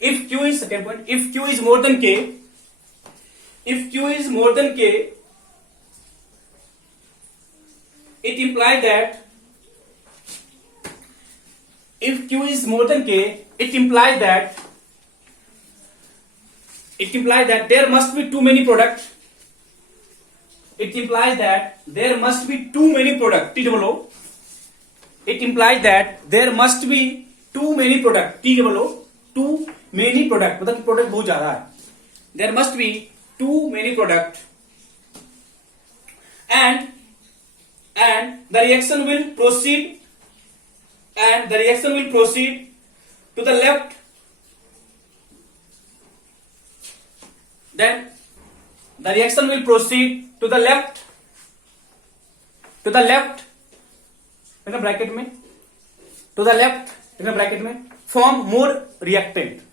if Q is, second point, if Q is more than के, if q is more than k, it implies that if q is more than k, it implies that there must be too many products. It implies that there must be too many products. T double O. It implies that there must be too many products. T double O. Too many products. मतलब कि प्रोडक्ट बहुत ज्यादा है. There must be too many products, and the reaction will proceed, to the left. Then the reaction will proceed to the left, in the bracket में, to the left in the bracket में, form more reactant,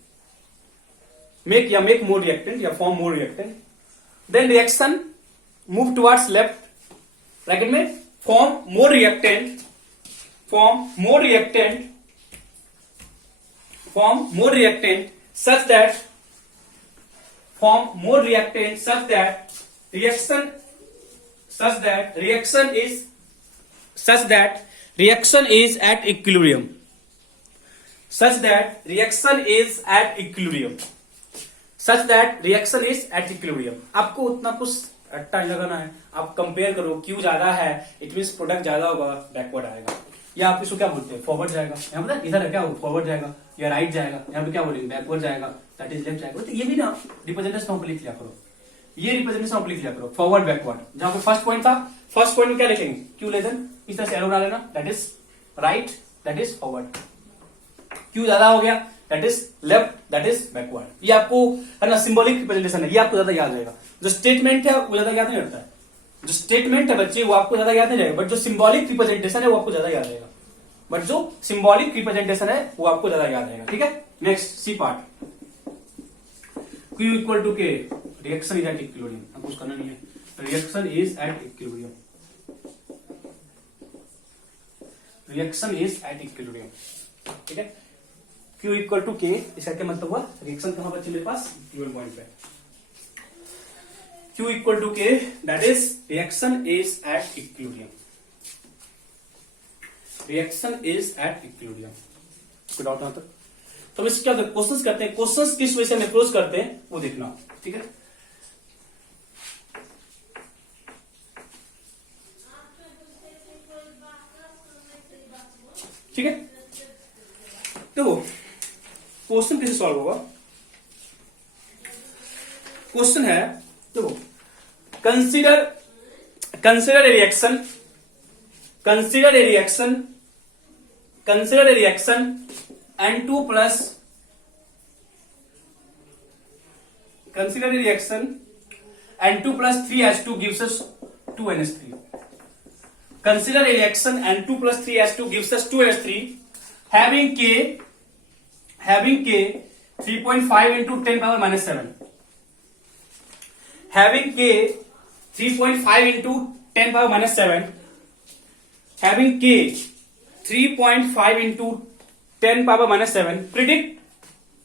make more reactant या form more reactant, then reaction move towards left, bracket में, form more reactant such that reaction is at equilibrium, आपको उतना कुछ रट्टा नहीं लगाना है, आप कंपेयर करो, क्यू ज्यादा है इट मीन प्रोडक्ट ज्यादा होगा, बैकवर्ड आएगा, या आप इसको क्या बोलते हैं, फॉरवर्ड जाएगा, यहाँ पता है इधर है क्या, फॉरवर्ड जाएगा या राइट जाएगा, यहाँ पे क्या बोलेंगे, बैकवर्ड जाएगा, दैट इज लेफ्ट जाएगा। तो ये भी ना रिप्रेजेंटेशन लिख लिया करो, ये रिप्रेजेंटेशन लिख लिया करो, फॉरवर्ड बैकवर्ड। जहां पे फर्स्ट पॉइंट था, फर्स्ट पॉइंट में क्या लिखेंगे, क्यू लेस देन, इस तरह से एरो बना लेना, that is right, that is forward, Q ज्यादा हो गया that is left, that is backward. ये आपको है ना सिंबॉलिक रिप्रेजेंटेशन है, ये आपको ज्यादा याद रहेगा। जो स्टेटमेंट है वो ज्यादा याद नहीं रहता है, जो स्टेटमेंट है बच्चे वो आपको ज्यादा याद नहीं रहेगा, बट जो सिंबॉलिक रिप्रेजेंटेशन है वो आपको ज्यादा याद रहेगा, बट जो सिंबॉलिक रिप्रेजेंटेशन है वो आपको ज्यादा याद रहेगा। ठीक है, next C part, Q equal to K, reaction is at equilibrium, आपको कुछ करना नहीं है, reaction is at equilibrium, reaction is at equilibrium. ठीक है, Q इक्वल टू के, इसका क्या मतलब हुआ, रिएक्शन कहां बची मेरे पास, इक्विलिब्रियम पॉइंट पे, Q इक्वल टू के, that is reaction is at equilibrium, reaction is at equilibrium. कोई डाउट ना? तो हम क्या क्वेश्चंस करते हैं, क्वेश्चंस किस वजह से हम अप्रोच करते हैं वो देखना। ठीक है, ठीक है, देखो क्वेश्चन कैसे सॉल्व होगा। क्वेश्चन है, देखो, consider consider a reaction N2 plus N2 plus 3H2 gives us 2NH3. Consider a reaction N2 plus 3H2 gives us 2NH3 having K 3.5 into 10 power minus 7. Having K 3.5 into 10 power minus 7. Having K 3.5 into 10 power minus 7. Predict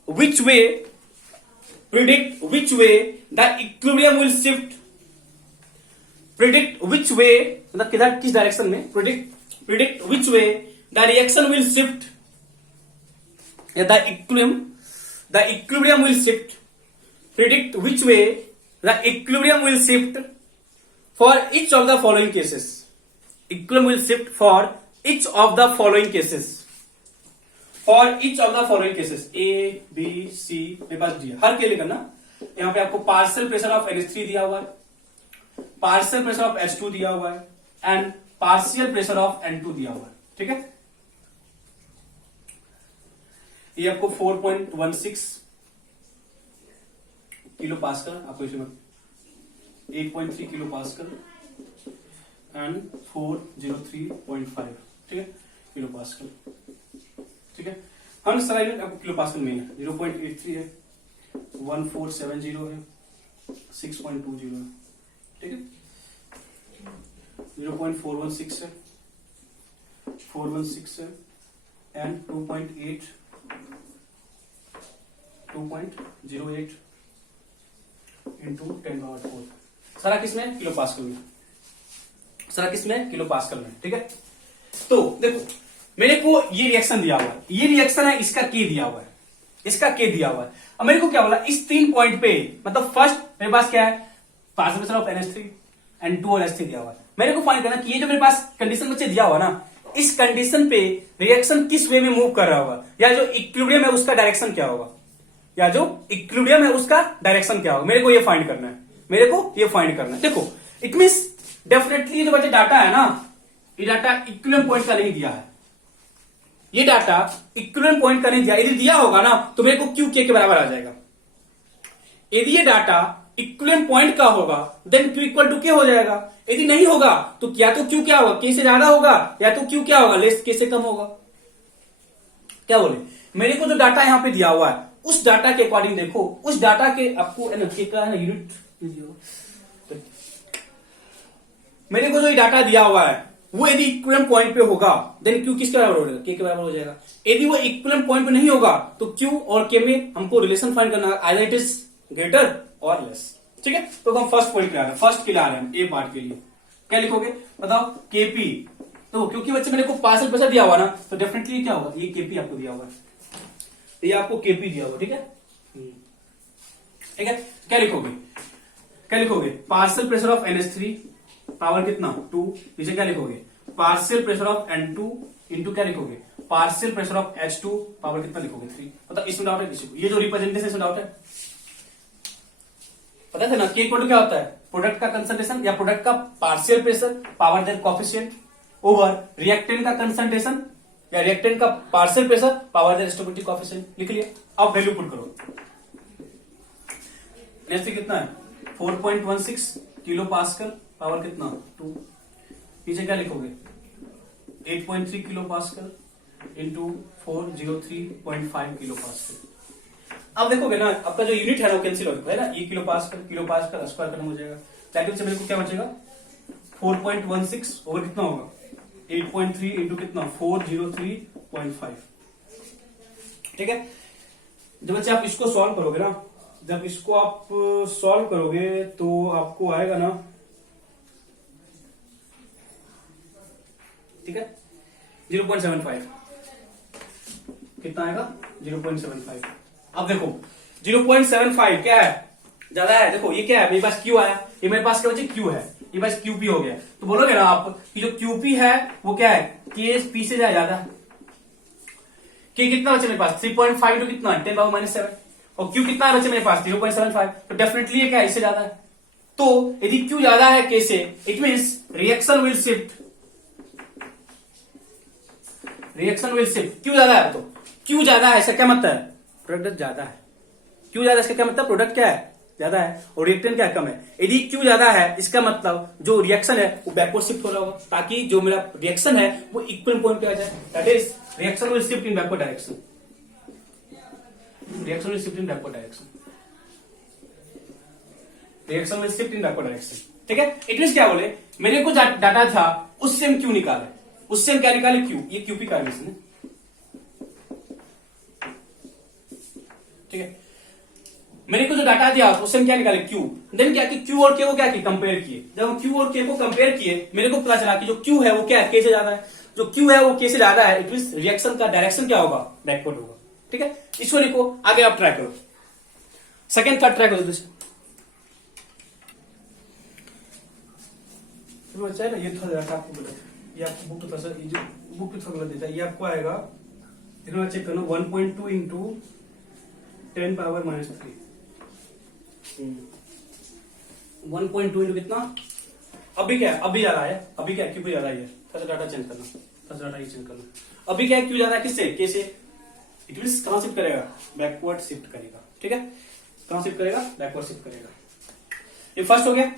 which way the equilibrium will shift. Predict which way, मतलब किधर किस डायरेक्शन में, predict which way the reaction will shift, या the equilibrium will shift. Predict which way the equilibrium will shift for each of the following cases. Equilibrium will shift for each of the following cases. For each of the following cases A, B, C मेरे पास दिया, हर के लिए करना. यहाँ पे आपको पार्शियल प्रेशर ऑफ NH3 दिया हुआ है, पार्शियल प्रेशर ऑफ H2 दिया हुआ है and partial pressure of N2 दिया हुआ है. ठीक है, ये आपको 4.16 किलो पास्कल, आपको इसमें 8.3 किलो पास्कल एंड 403.5. ठीक है, किलो पास्कल. ठीक है, हम सारा यूनिट आपको किलो पास्कल में है. 0.83 है, 1470 है, 6.20 है. ठीक है, 0.416 है, 416 है एंड 2.08 2.08 इंटू 10⁴. सारा किसमें, किलो पास्कल में. सारा किसमें, किलो पास्कल में. ठीक है, तो देखो मेरे को ये रिएक्शन दिया हुआ है, ये रिएक्शन है, इसका के दिया हुआ है, इसका के दिया हुआ है. अब मेरे को क्या बोला, इस 3 पॉइंट पे, मतलब फर्स्ट मेरे पास क्या है, partial pressure of NH3 N2 और H3 दिया हुआ है. मेरे को फाइंड करना कि ये जो मेरे पास कंडीशन बच्चे दिया हुआ ना, इस कंडीशन पे रिएक्शन किस वे में मूव कर रहा होगा, या जो इक्विलिब्रियम है उसका डायरेक्शन क्या होगा, या जो इक्विलिब्रियम है उसका डायरेक्शन क्या होगा. मेरे को ये फाइंड करना है, मेरे को ये फाइंड करना है. देखो इट मींस डेफिनेटली ये जो बच्चे डाटा है ना, ये डाटा इक्विलिब्रियम पॉइंट का नहीं दिया है, ये डाटा इक्विलिब्रियम पॉइंट का नहीं दिया. यदि दिया होगा ना तो मेरे को क्यू के बराबर आ जाएगा. यदि ये डाटा इक्विलिब्रियम पॉइंट का होगा देन क्यू इक्वल टू के हो जाएगा. यदि नहीं होगा तो या तो क्यू क्या होगा, के से ज्यादा होगा, या तो क्यू क्या होगा, लेस के से कम होगा. क्या बोले, मेरे को जो डाटा यहां पे दिया हुआ है उस डाटा के अकॉर्डिंग देखो, उस डाटा के आपको के का है यूनिट, मेरे को जो ये डाटा दिया हुआ है वो यदि इक्विलिब्रियम पॉइंट पे होगा देन क्यू किसके बराबर हो जाएगा, के बराबर हो जाएगा. यदि वो इक्विलिब्रियम पॉइंट पे नहीं होगा तो क्यू और के में हमको रिलेशन फाइंड करना है, आइदर इट इज ग्रेटर और लेस. ठीक है, तो हम फर्स्ट पॉइंट पे आ रहे हैं, फर्स्ट के लिए आ रहे हैं, ए पार्ट के लिए. क्या लिखोगे बताओ, केपी. तो क्योंकि बच्चे मेरे को पार्शियल प्रेशर दिया हुआ ना, तो डेफिनेटली क्या होगा, ये केपी आपको दिया हुआ है, ये आपको केपी दिया हुआ. ठीक है, ठीक है, क्या लिखोगे, partial pressure of NH3 power कितना 2. नीचे क्या लिखोगे, partial pressure of N2 into क्या लिखोगे, partial pressure of H2 power कितना लिखोगे 3. पता इसमें डाउट है किसी को, ये जो रिप्रेजेंटेशन इसमें डाउट है, पता है ना, के इक्वल टू क्या होता है, प्रोडक्ट का कंसंट्रेशन या प्रोडक्ट का partial pressure power their coefficient over reactant का कंसंट्रेशन या रिएक्टेंट का partial pressure power their stoichiometric coefficient. लिख लिया, अब वैल्यू पुट करो. NH3 कितना है 4.16 किलो पास्कल, पावर कितना 2. नीचे क्या लिखोगे 8.3 kilo pascal into 403.5 kilo pascal. अब देखोगे ना आपका जो यूनिट है ना वो कैंसिल हो है ना, ये किलो पास्कल स्क्वायर खत्म हो जाएगा. दैट से मेरे को क्या बचेगा 4.16 ओवर कितना होगा 8.3 इंटू कितना 403.5. ठीक है, जब बच्चे आप इसको सॉल्व करोगे ना, जब इसको आप सॉल्व करोगे तो आपको आएगा ना, ठीक है 0.75. कितना आएगा 0.75. अब देखो 0.75 क्या है, ज्यादा है. देखो ये क्या है, मेरे पास क्यू आया, ये मेरे पास क्या बचे क्यू है, ये पास क्यूपी हो गया. तो बोलोगे ना आप कि जो क्यूपी है वो क्या है, के पी से ज्यादा. के कितना बचे मेरे पास 3.5 कितना 10⁻⁻7 और क्यू कितना बचे मेरे पास 0.75. तो डेफिनेटली ये क्या है, इससे ज्यादा है. तो यदि Q ज्यादा है K से, it means reaction will shift, Q ज्यादा है तो Q ज्यादा है, इसका क्या मतलब है? प्रोडक्ट ज्यादा है। Q ज्यादा, इसका क्या मतलब? प्रोडक्ट क्या है? ज्यादा है, और रिएक्टेंट क्या कम है। यदि Q ज्यादा है, इसका मतलब जो रिएक्शन है वो बैकवर्ड शिफ्ट हो रहा होगा, ताकि जो मेरा रिएक्शन है वो इक्वल पॉइंट पे आ जाए। That is reaction will shift in backward direction, reaction will shift in backward direction, reaction will shift in backward direction. ठीक है, इट मींस क्या बोले, मेरे को डाटा था उससे हम Q निकाले, उससे हम क्या निकाले? Q, ये QP का रिलेशन है। ठीक है, मैंने को जो डाटा दिया उससे हम क्या निकाले? Q। देन क्या कि Q और K को क्या किए? कंपेयर किए। जब हम Q और K को कंपेयर किए, मेरे को पता चला कि जो Q है वो क्या है? K से ज्यादा है। जो Q है वो K से ज्यादा है, इट मींस रिएक्शन का डायरेक्शन क्या होगा? बैकवर्ड होगा। ठीक है, इसको लिखो, आगे आप ट्राई करो, सेकेंड पार्ट ट्राई करो। बच्चा है ना, ये थोड़ा आपको बोला, ये आपको बुक तो बुक थोड़ा गलत देता है। ये आपको आएगा, इतना चेक करना, 1.2 इंटू 10 पावर -3, 1.2 इंटू कितना? अभी क्या है? अभी ज्यादा है, अभी क्या है? Q भी ज्यादा है। थोड़ा डाटा चेंज करना, थोड़ा डाटा ये चेंज करना। अभी क्या है? Q ज्यादा है, किससे? K से। इट मींस कहां शिफ्ट करेगा? बैकवर्ड शिफ्ट करेगा। ठीक है, कहां शिफ्ट करेगा? बैकवर्ड शिफ्ट करेगा। ये फर्स्ट हो गया,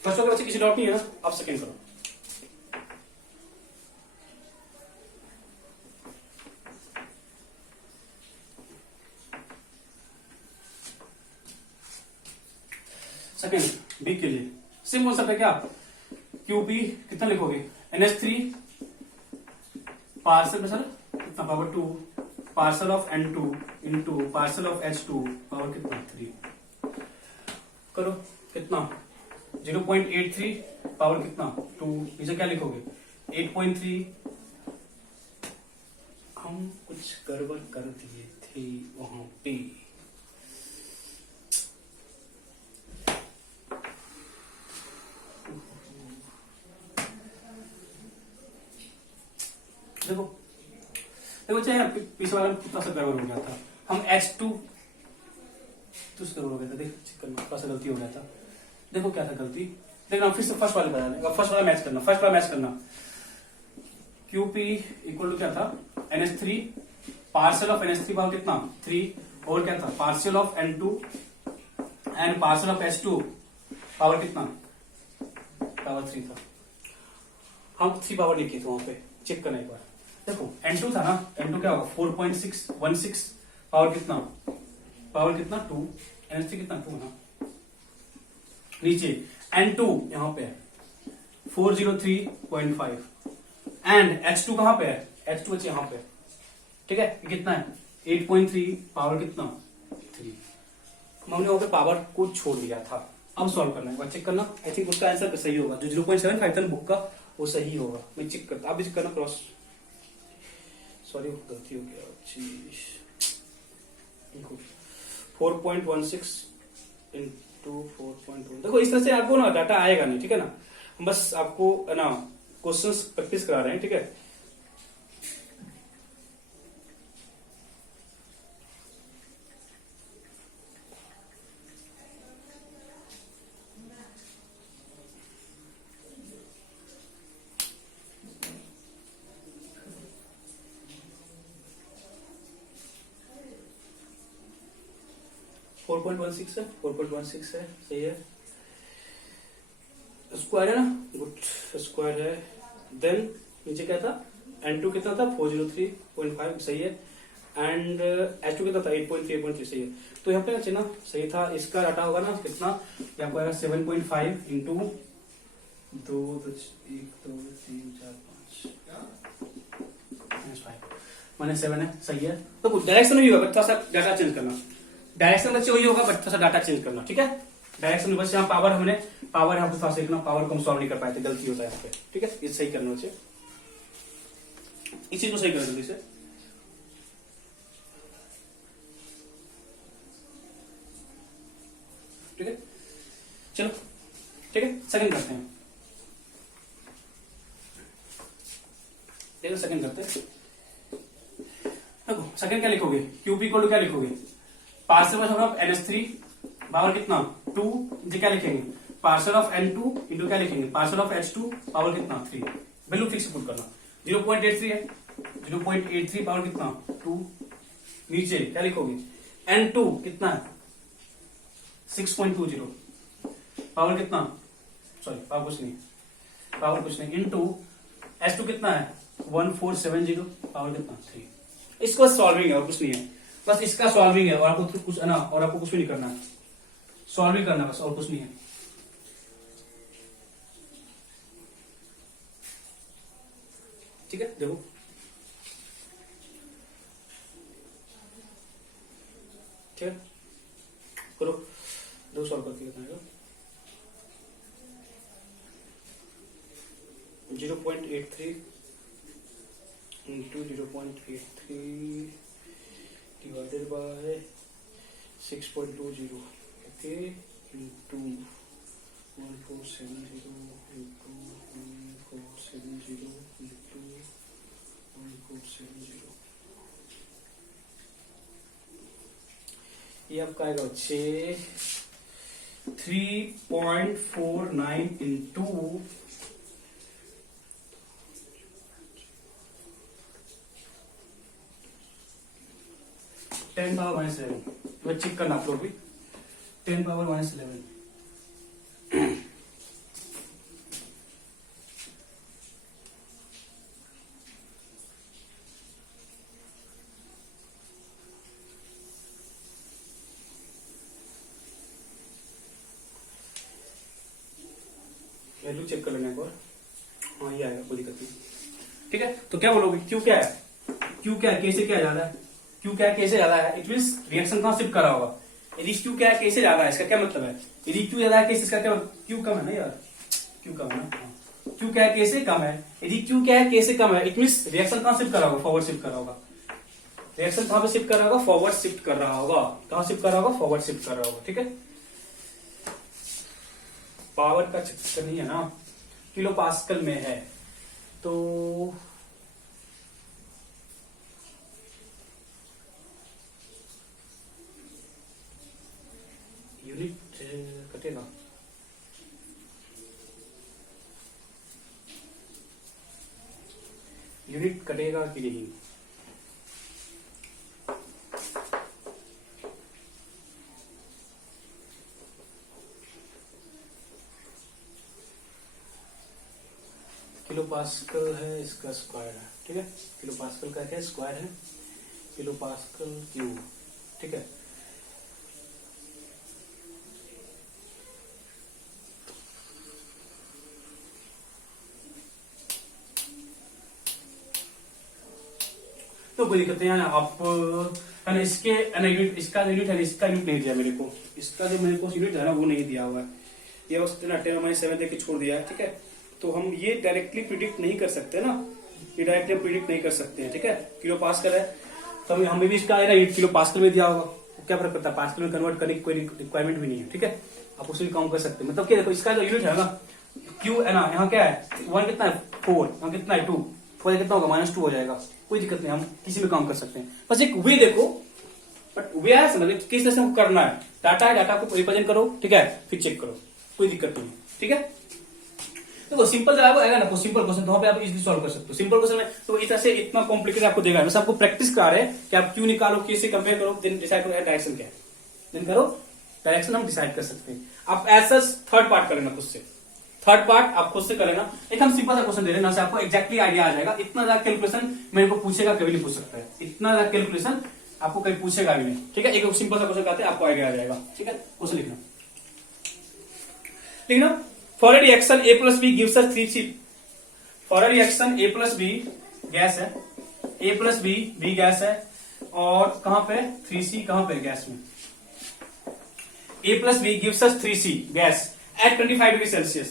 फर्स्ट हो गया बच्चे, किसी डाउट नहीं है ना? अब सेकेंड करो। सेकेंड बी के लिए सिंपल सा है, क्या? QP कितना लिखोगे? NH3 पार्सल में सर कितना? Power 2 parcel of N2 into parcel of H2 power कितना? 3 करो, कितना? 0.83 पावर कितना? 2। इसे क्या लिखोगे? 8.3। हम कुछ गड़बड़ कर दिए थे वहां पे। देखो देखो, चाहे पीछे वाला कितना सा गड़बड़ हो गया था। हम H2 तो गड़बड़ हो गया था, देख चेक करना, थोड़ा सा गलती हो गया था। देखो क्या था गलती, देखना फिर से फर्स्ट वाले बता देगा, फर्स्ट वाला मैच करना, फर्स्ट वाला मैच करना। QP इक्वल टू क्या था? NH3 parcel of NH3 power कितना? 3, और क्या था? Parcel of N2 and parcel of H2 power कितना? पावर 3 था। हम 3 पावर लिखे थे वहां पे, चेक करना एक बार। देखो N2 था ना, N2 क्या होगा? 4.616 पावर कितना? पावर कितना? 2। NH3 कितना? 2 ना। नीचे N2 यहां पे है 403.5 एंड H2 कहां पे है? H2 बच्चे यहां पे। ठीक है, ये कितना है? 8.3 पावर कितना? 3। हमने वहां पे पावर को छोड़ दिया था। अब सॉल्व करना है, चेक करना। आई थिंक उसका आंसर सही होगा, जो 0.75 था बुक का वो सही होगा। मैं चेक करता, आप भी चेक करना क्रॉस। सॉरी गलती हो गया। 4.16 इंटू 4.1। देखो इस तरह से आपको ना डाटा आएगा नहीं, ठीक है ना। हम बस आपको ना क्वेश्चंस प्रैक्टिस करा रहे हैं, ठीक है। फोर 4.16 है, 4.16 है, सही है। स्क्वायर है ना, गुड, स्क्वायर है। देन नीचे क्या था? N2 कितना था? 403.5, सही है। एंड H2 कितना था? 8.3, सही है। तो यहाँ पे ना सही था। इसका डाटा होगा ना कितना? यहाँ पर 7.5 इंटू 2 1 2 3 4 5 -7 है, सही है। तो डायरेक्शन भी होगा, थोड़ा सा डाटा चेंज करना। डायरेक्शन बच्चे वही होगा, बट थोड़ा सा डाटा चेंज करना, ठीक है। डायरेक्शन में बस यहाँ पावर हमने पावर यहाँ पे थोड़ा सा देखना, पावर को हम सॉल्व नहीं कर पाए थे, गलती होता है यहाँ पे, ठीक है। ये सही करना चाहिए, इस चीज को सही करना जल्दी से। ठीक है, चलो ठीक है, सेकंड करते हैं। सेकंड करते हैं। देखो सेकंड क्या लिखोगे? QP इक्वल टू क्या लिखोगे? पार्शियल ऑफ NH3 पावर कितना 2, जो क्या लिखेंगे पार्शियल ऑफ N2 इंटू क्या लिखेंगे पार्शियल ऑफ H2 पावर कितना 3, वैल्यू फिक्स पुट करना 0.83 है 0.83 पावर कितना 2, नीचे क्या लिखोगे N2 कितना है 6.20 पावर कितना सॉरी पावर कुछ नहीं इंटू H2 कितना है 1470 पावर कितना 3। इसको सॉल्विंग है और कुछ नहीं है, बस इसका सॉल्विंग है और आपको तो कुछ ना और आपको कुछ भी नहीं करना है, सॉल्विंग करना बस और कुछ नहीं है। ठीक है देखो ठीक है करो दो सॉल्व करके बताएगा 0.83 into 0.83 divided by 6.20 okay into 1470 into 1470 into 1470 ये आपका आएगा 3.49 into 10 पावर -11 वो चेक करना आप लोग भी 10 पावर -11 वैल्यू चेक कर लेना एक बार। हाँ ये आएगा कोई दिक्कत नहीं। ठीक है तो क्या बोलोगे क्यू क्या है कैसे क्या ज्यादा है क्यू क्या है कैसे ज्यादा है इट मींस रिएक्शन कहां शिफ्ट करा होगा। यदि क्यू क्या है कैसे ज्यादा है इसका क्या मतलब है यदि क्यू ज्यादा है कैसे इसका क्या क्यू कम है ना यार क्यू कम है ना क्यू क्या है कैसे कम है यदि क्यू क्या है कैसे कम है इट मींस रिएक्शन कहां शिफ्ट करा होगा फॉरवर्ड शिफ्ट करा होगा। रिएक्शन कहां पे शिफ्ट कर रहा होगा फॉरवर्ड शिफ्ट कर रहा होगा कहां शिफ्ट कर रहा होगा फॉरवर्ड शिफ्ट कर रहा होगा। ठीक है पावर का चक्कर नहीं है ना किलो पास्कल में है तो यूनिट कटेगा यूनिट कटेगा कि नहीं किलो पास्कल है इसका स्क्वायर है। ठीक है किलो पास्कल का क्या स्क्वायर है किलो पास्कल क्यूब। ठीक है तो कोई दिक्कत नहीं है ना आप है इसके यूनिट इसका यूनिट है इसका यूनिट नहीं दिया मेरे को इसका जो मेरे को यूनिट है ना वो नहीं दिया हुआ है ये बस 10⁻7 दे के छोड़ दिया है। ठीक है तो हम ये डायरेक्टली प्रिडिक्ट नहीं कर सकते ना ये डायरेक्टली प्रिडिक्ट नहीं कर सकते हैं। ठीक है किलो पास्कल है तो हमें भी इसका किलो पास्कल में दिया होगा क्या फर्क पड़ता है पास्कल में कन्वर्ट करने की कोई रिक्वायरमेंट भी नहीं है। ठीक है आप उसे भी काउंट कर सकते हैं मतलब क्या देखो इसका जो यूनिट है ना क्यू है ना यहाँ क्या है 1 कितना है 4 यहाँ कितना है 2 4 कितना होगा -2 हो जाएगा कोई दिक्कत नहीं हम किसी में काम कर सकते हैं बस एक वे देखो बट वे है समझ किस तरह से हमको करना है डाटा है डाटा को रिप्रेजेंट करो। ठीक है फिर चेक करो कोई दिक्कत नहीं। ठीक है देखो सिंपल जब आएगा ना सिंपल क्वेश्चन तो वहां पे आप इजीली सॉल्व कर सकते हो सिंपल क्वेश्चन में तो इस तरह से इतना कॉम्प्लिकेटेड आपको देगा बस आपको प्रैक्टिस करा रहे हैं कि आप क्यों निकालो कैसे कंपेयर करो देन डिसाइड करो डायरेक्शन क्या है देन करो डायरेक्शन हम डिसाइड कर सकते हैं। आप ऐसा थर्ड पार्ट कर लेना खुद से थर्ड पार्ट आप खुद से कर लेना एक हम सिंपल सा क्वेश्चन दे रहे हैं ना से आपको एक्जैक्टली आइडिया आ जाएगा। इतना ज्यादा कैलकुलेशन मेरे को पूछेगा कभी नहीं पूछ सकता है इतना ज्यादा कैलकुलेशन आपको कभी पूछेगा भी नहीं। ठीक है एक सिंपल सा क्वेश्चन करते हैं आपको आइडिया आ जाएगा। ठीक है क्वेश्चन लिखना for a reaction A + B gives us 3C for a reaction A + B gas है A + B गैस है और कहां पे 3C कहां पे गैस में A + B gives us 3C gas at 25 degree Celsius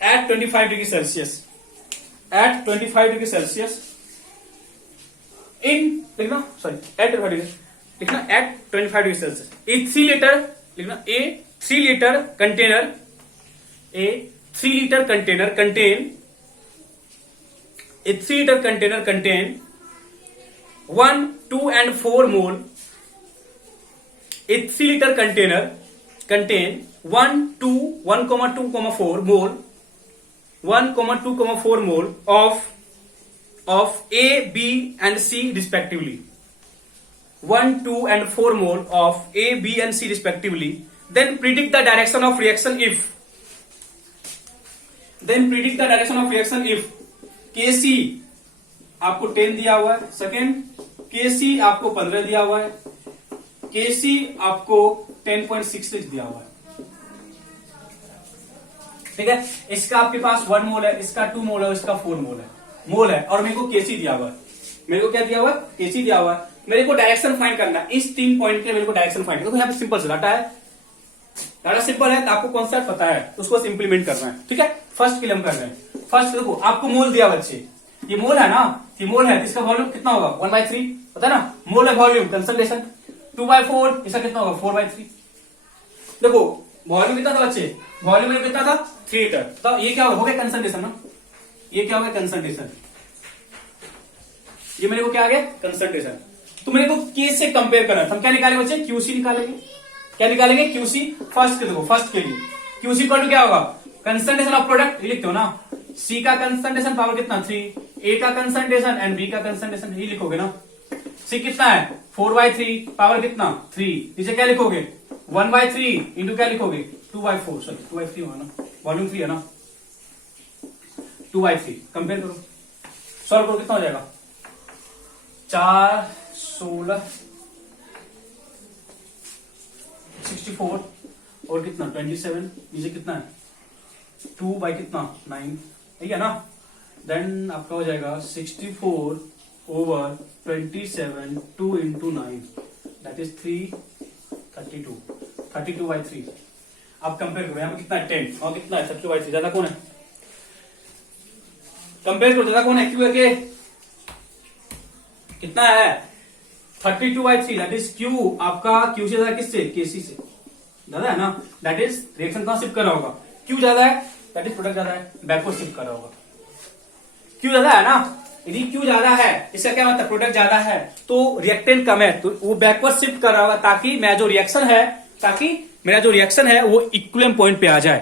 at 25 degree Celsius at 25 degree Celsius in लिखना सॉरी at 25 डिग्री लिखना at 25 degree Celsius A 3 litre लिखना A 3 litre container A 3 litre container contain a 3 liter container contain 1, 2 and 4 mole a 3 liter container contain 1,2,4 mole 1,2,4 mole of A, B and C respectively. 1, 2 and 4 mole of A, B and C respectively. Then predict the direction of reaction if. Kc आपको 10 दिया हुआ है, सेकेंड Kc आपको 15 दिया हुआ है, Kc आपको 10.66 दिया हुआ है। ठीक है, इसका आपके पास 1 मोल है, इसका 2 मोल है, इसका 4 मोल है और मेरे को Kc दिया हुआ है। मेरे को क्या दिया हुआ है? Kc दिया हुआ है। मेरे को डायरेक्शन फाइंड करना है, इस 3 पॉइंट के मेरे को डायरेक्शन फाइंड करना है। तो यहाँ पे सिंपल सा डाटा है, डाटा सिंपल है, तो आपको कॉन्सेप्ट पता है, तो उसको इंप्लीमेंट करना है। ठीक है, फर्स्ट के लिए हम कर रहे हैं। फर्स्ट देखो, आपको मोल दिया बच्चे, ये मोल है ना, ये मोल है, इसका वॉल्यूम कितना होगा? 1/3, पता है ना, मोल है वॉल्यूम, कंसंट्रेशन 2/4, इसका कितना होगा? 4/3। देखो वॉल्यूम कितना था बच्चे? वॉल्यूम में कितना था? 3 लीटर। तो ये क्या हो गया? कंसंट्रेशन ना, ये क्या हो गया? कंसंट्रेशन। ये मेरे को क्या आ गया? कंसंट्रेशन। तो मेरे को के से कंपेयर करना है, हम क्या निकालेंगे बच्चे? क्यूसी निकालेंगे। क्या निकालेंगे? क्यूसी। फर्स्ट के देखो, फर्स्ट के लिए क्यूसी इक्वल टू क्या होगा? कंसंट्रेशन ऑफ प्रोडक्ट, ये लिखते हो ना, सी का कंसंट्रेशन पावर कितना? 3, ए का कंसंट्रेशन एंड बी का कंसंट्रेशन, ये लिखोगे ना। सी कितना है? 4/3, पावर कितना? 3। नीचे क्या लिखोगे? 1/3 इंटू क्या लिखोगे? 2/4, सॉरी 2/3 होगा ना, वॉल्यूम 3 है ना, 2/3। कंपेयर करो, सॉल्व करो, कितना हो जाएगा? 4, 16, 64 और कितना? 27। नीचे कितना है? 2 बाई कितना? 9, ठीक है ना। देन आपका हो जाएगा 64 ओवर 27, 2 इंटू 9, दैट इज 32 32/3। आप कंपेयर करो, यहाँ पे कितना है? 10 और कितना है? 32/3। ज्यादा कौन है? कंपेयर करो, ज्यादा कौन है? क्यू के कितना है? 32/3, दैट इज क्यू आपका क्यू से ज्यादा किससे? केसी से ज्यादा है ना, दैट इज रिएक्शन कहां शिफ्ट कर रहा होगा? क्यू ज्यादा है, दैट इज प्रोडक्ट ज्यादा है, बैकवर्ड शिफ्ट कर रहा होगा। क्यू ज्यादा है ना, यदि क्यू ज्यादा है इसका क्या मतलब? प्रोडक्ट ज्यादा है तो रिएक्टेंट कम है, तो वो बैकवर्ड शिफ्ट कर रहा होगा ताकि मेरा जो रिएक्शन है वो इक्विलिब्रियम पॉइंट पे आ जाए,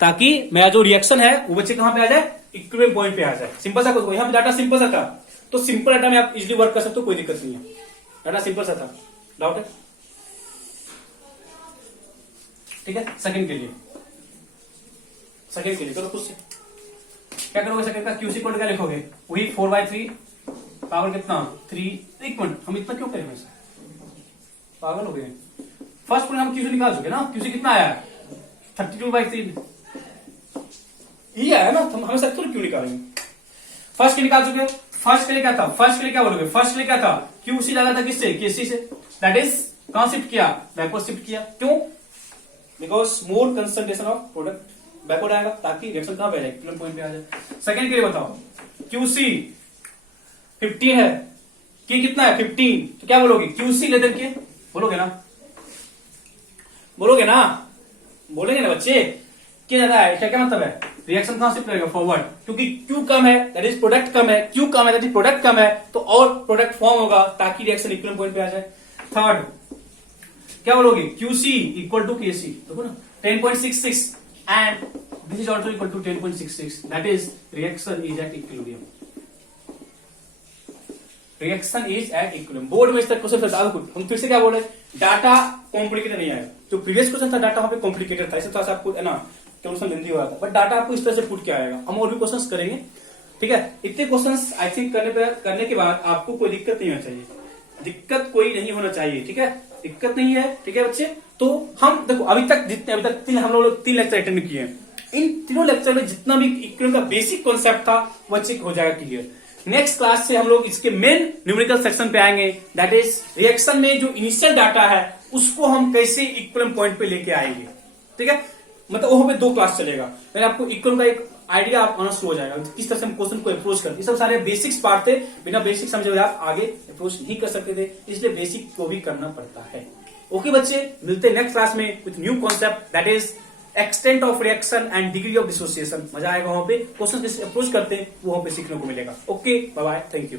ताकि मेरा जो रिएक्शन है वो बच्चे कहां पे आ जाए? इक्विलिब्रियम पॉइंट पे आ जाए। सिंपल सा कुछ, यहाँ पे डाटा सिंपल सा था, तो सिंपल डाटा में आप इजिली वर्क कर सकते हो, कोई दिक्कत नहीं है। डाटा सिंपल सा था, डाउट है? ठीक है, सेकंड के लिए करो खुद से। क्या करोगे सेकंड का? क्यूसी इक्वल क्या लिखोगे? वही 4/3, पावर कितना? 3। एक मिनट, हम इतना क्यों करें वैसे? पागल हो गए। फर्स्ट पॉइंट हम क्यूसी निकाल चुके ना, क्यूसी कितना आया? 32/3 ये आया ना, हम हमेशा थोड़ी क्यों निकालेंगे? फर्स्ट के निकाल चुके। फर्स्ट के लिए क्या था? फर्स्ट के लिए क्या बोलोगे? फर्स्ट के लिए क्या था? क्यूसी ज्यादा था किससे? केसी से, दैट इज कहां शिफ्ट किया? बैकवर्ड शिफ्ट किया। क्यों? Because more concentration of product backward आएगा, ताकि रिएक्शन कहां पे आ जाए? इक्विलिब्रियम पॉइंट पे आ जाए। सेकंड के लिए बताओ, क्यूसी 15 है, के कितना है? 15, तो क्या बोलोगे? क्यूसी लेदर के बोलोगे ना, बोलेंगे ना बच्चे, क्या ज्यादा है? क्या मतलब है? रिएक्शन कहां शिफ्ट करेगा? फॉरवर्ड, क्योंकि क्यू कम है दैट इज प्रोडक्ट कम है, क्यू कम है दैट इज प्रोडक्ट कम है, तो और प्रोडक्ट फॉर्म होगा ताकि रिएक्शन इक्विलिब्रियम पॉइंट पे आ जाए। थर्ड क्या बोलोगे? क्यूसी इक्वल टू केसी, देखो ना 10.66 and this is also equal to 10.66, that is reaction is at equilibrium. Reaction is at equilibrium. Board में इस तरह क्वेश्चन था, हम फिर से क्या बोले? डाटा कॉम्प्लिकेटेड नहीं आएगा। जो प्रीवियस क्वेश्चन था डाटा वहां पे कॉम्प्लिकेटेड था, इससे थोड़ा सा आपको है ना क्वेश्चन लेंदी हो रहा था, बट डाटा आपको इस तरह से पुट किया आएगा। हम और भी क्वेश्चंस करेंगे, ठीक है। इतने क्वेश्चंस आई थिंक करने के बाद आपको कोई दिक्कत नहीं होना चाहिए, दिक्कत कोई नहीं होना चाहिए, ठीक है, दिक्कत नहीं है, ठीक है बच्चे। तो हम देखो अभी तक हम लोग 3 लेक्चर अटेंड किए हैं, इन तीनों लेक्चर में जितना भी इक्विलिब्रियम का बेसिक कॉन्सेप्ट था वो अच्छे हो जाएगा क्लियर। नेक्स्ट क्लास से हम लोग इसके मेन न्यूमेरिकल सेक्शन पे आएंगे, दैट इज रिएक्शन में जो इनिशियल डाटा है उसको हम कैसे इक्विलिब्रियम पॉइंट पे लेके आएंगे, ठीक है। मतलब वो पे 2 क्लास चलेगा, पहले आपको इक्विलिब्रियम का एक आइडिया आप आना शुरू हो जाएगा, किस तरह से हम क्वेश्चन को अप्रोच करते, ये सब सारे बेसिक्स पार्ट थे, बिना बेसिक समझे हुए आप आगे अप्रोच नहीं कर सकते थे, इसलिए बेसिक को भी करना पड़ता है। ओके बच्चे, मिलते हैं नेक्स्ट क्लास में with new concept, that is extent of reaction and degree of dissociation. मजा आएगा, वहां पे क्वेश्चन कैसे अप्रोच करते हैं वो वहां पे सीखने को मिलेगा। Okay, bye bye, thank you.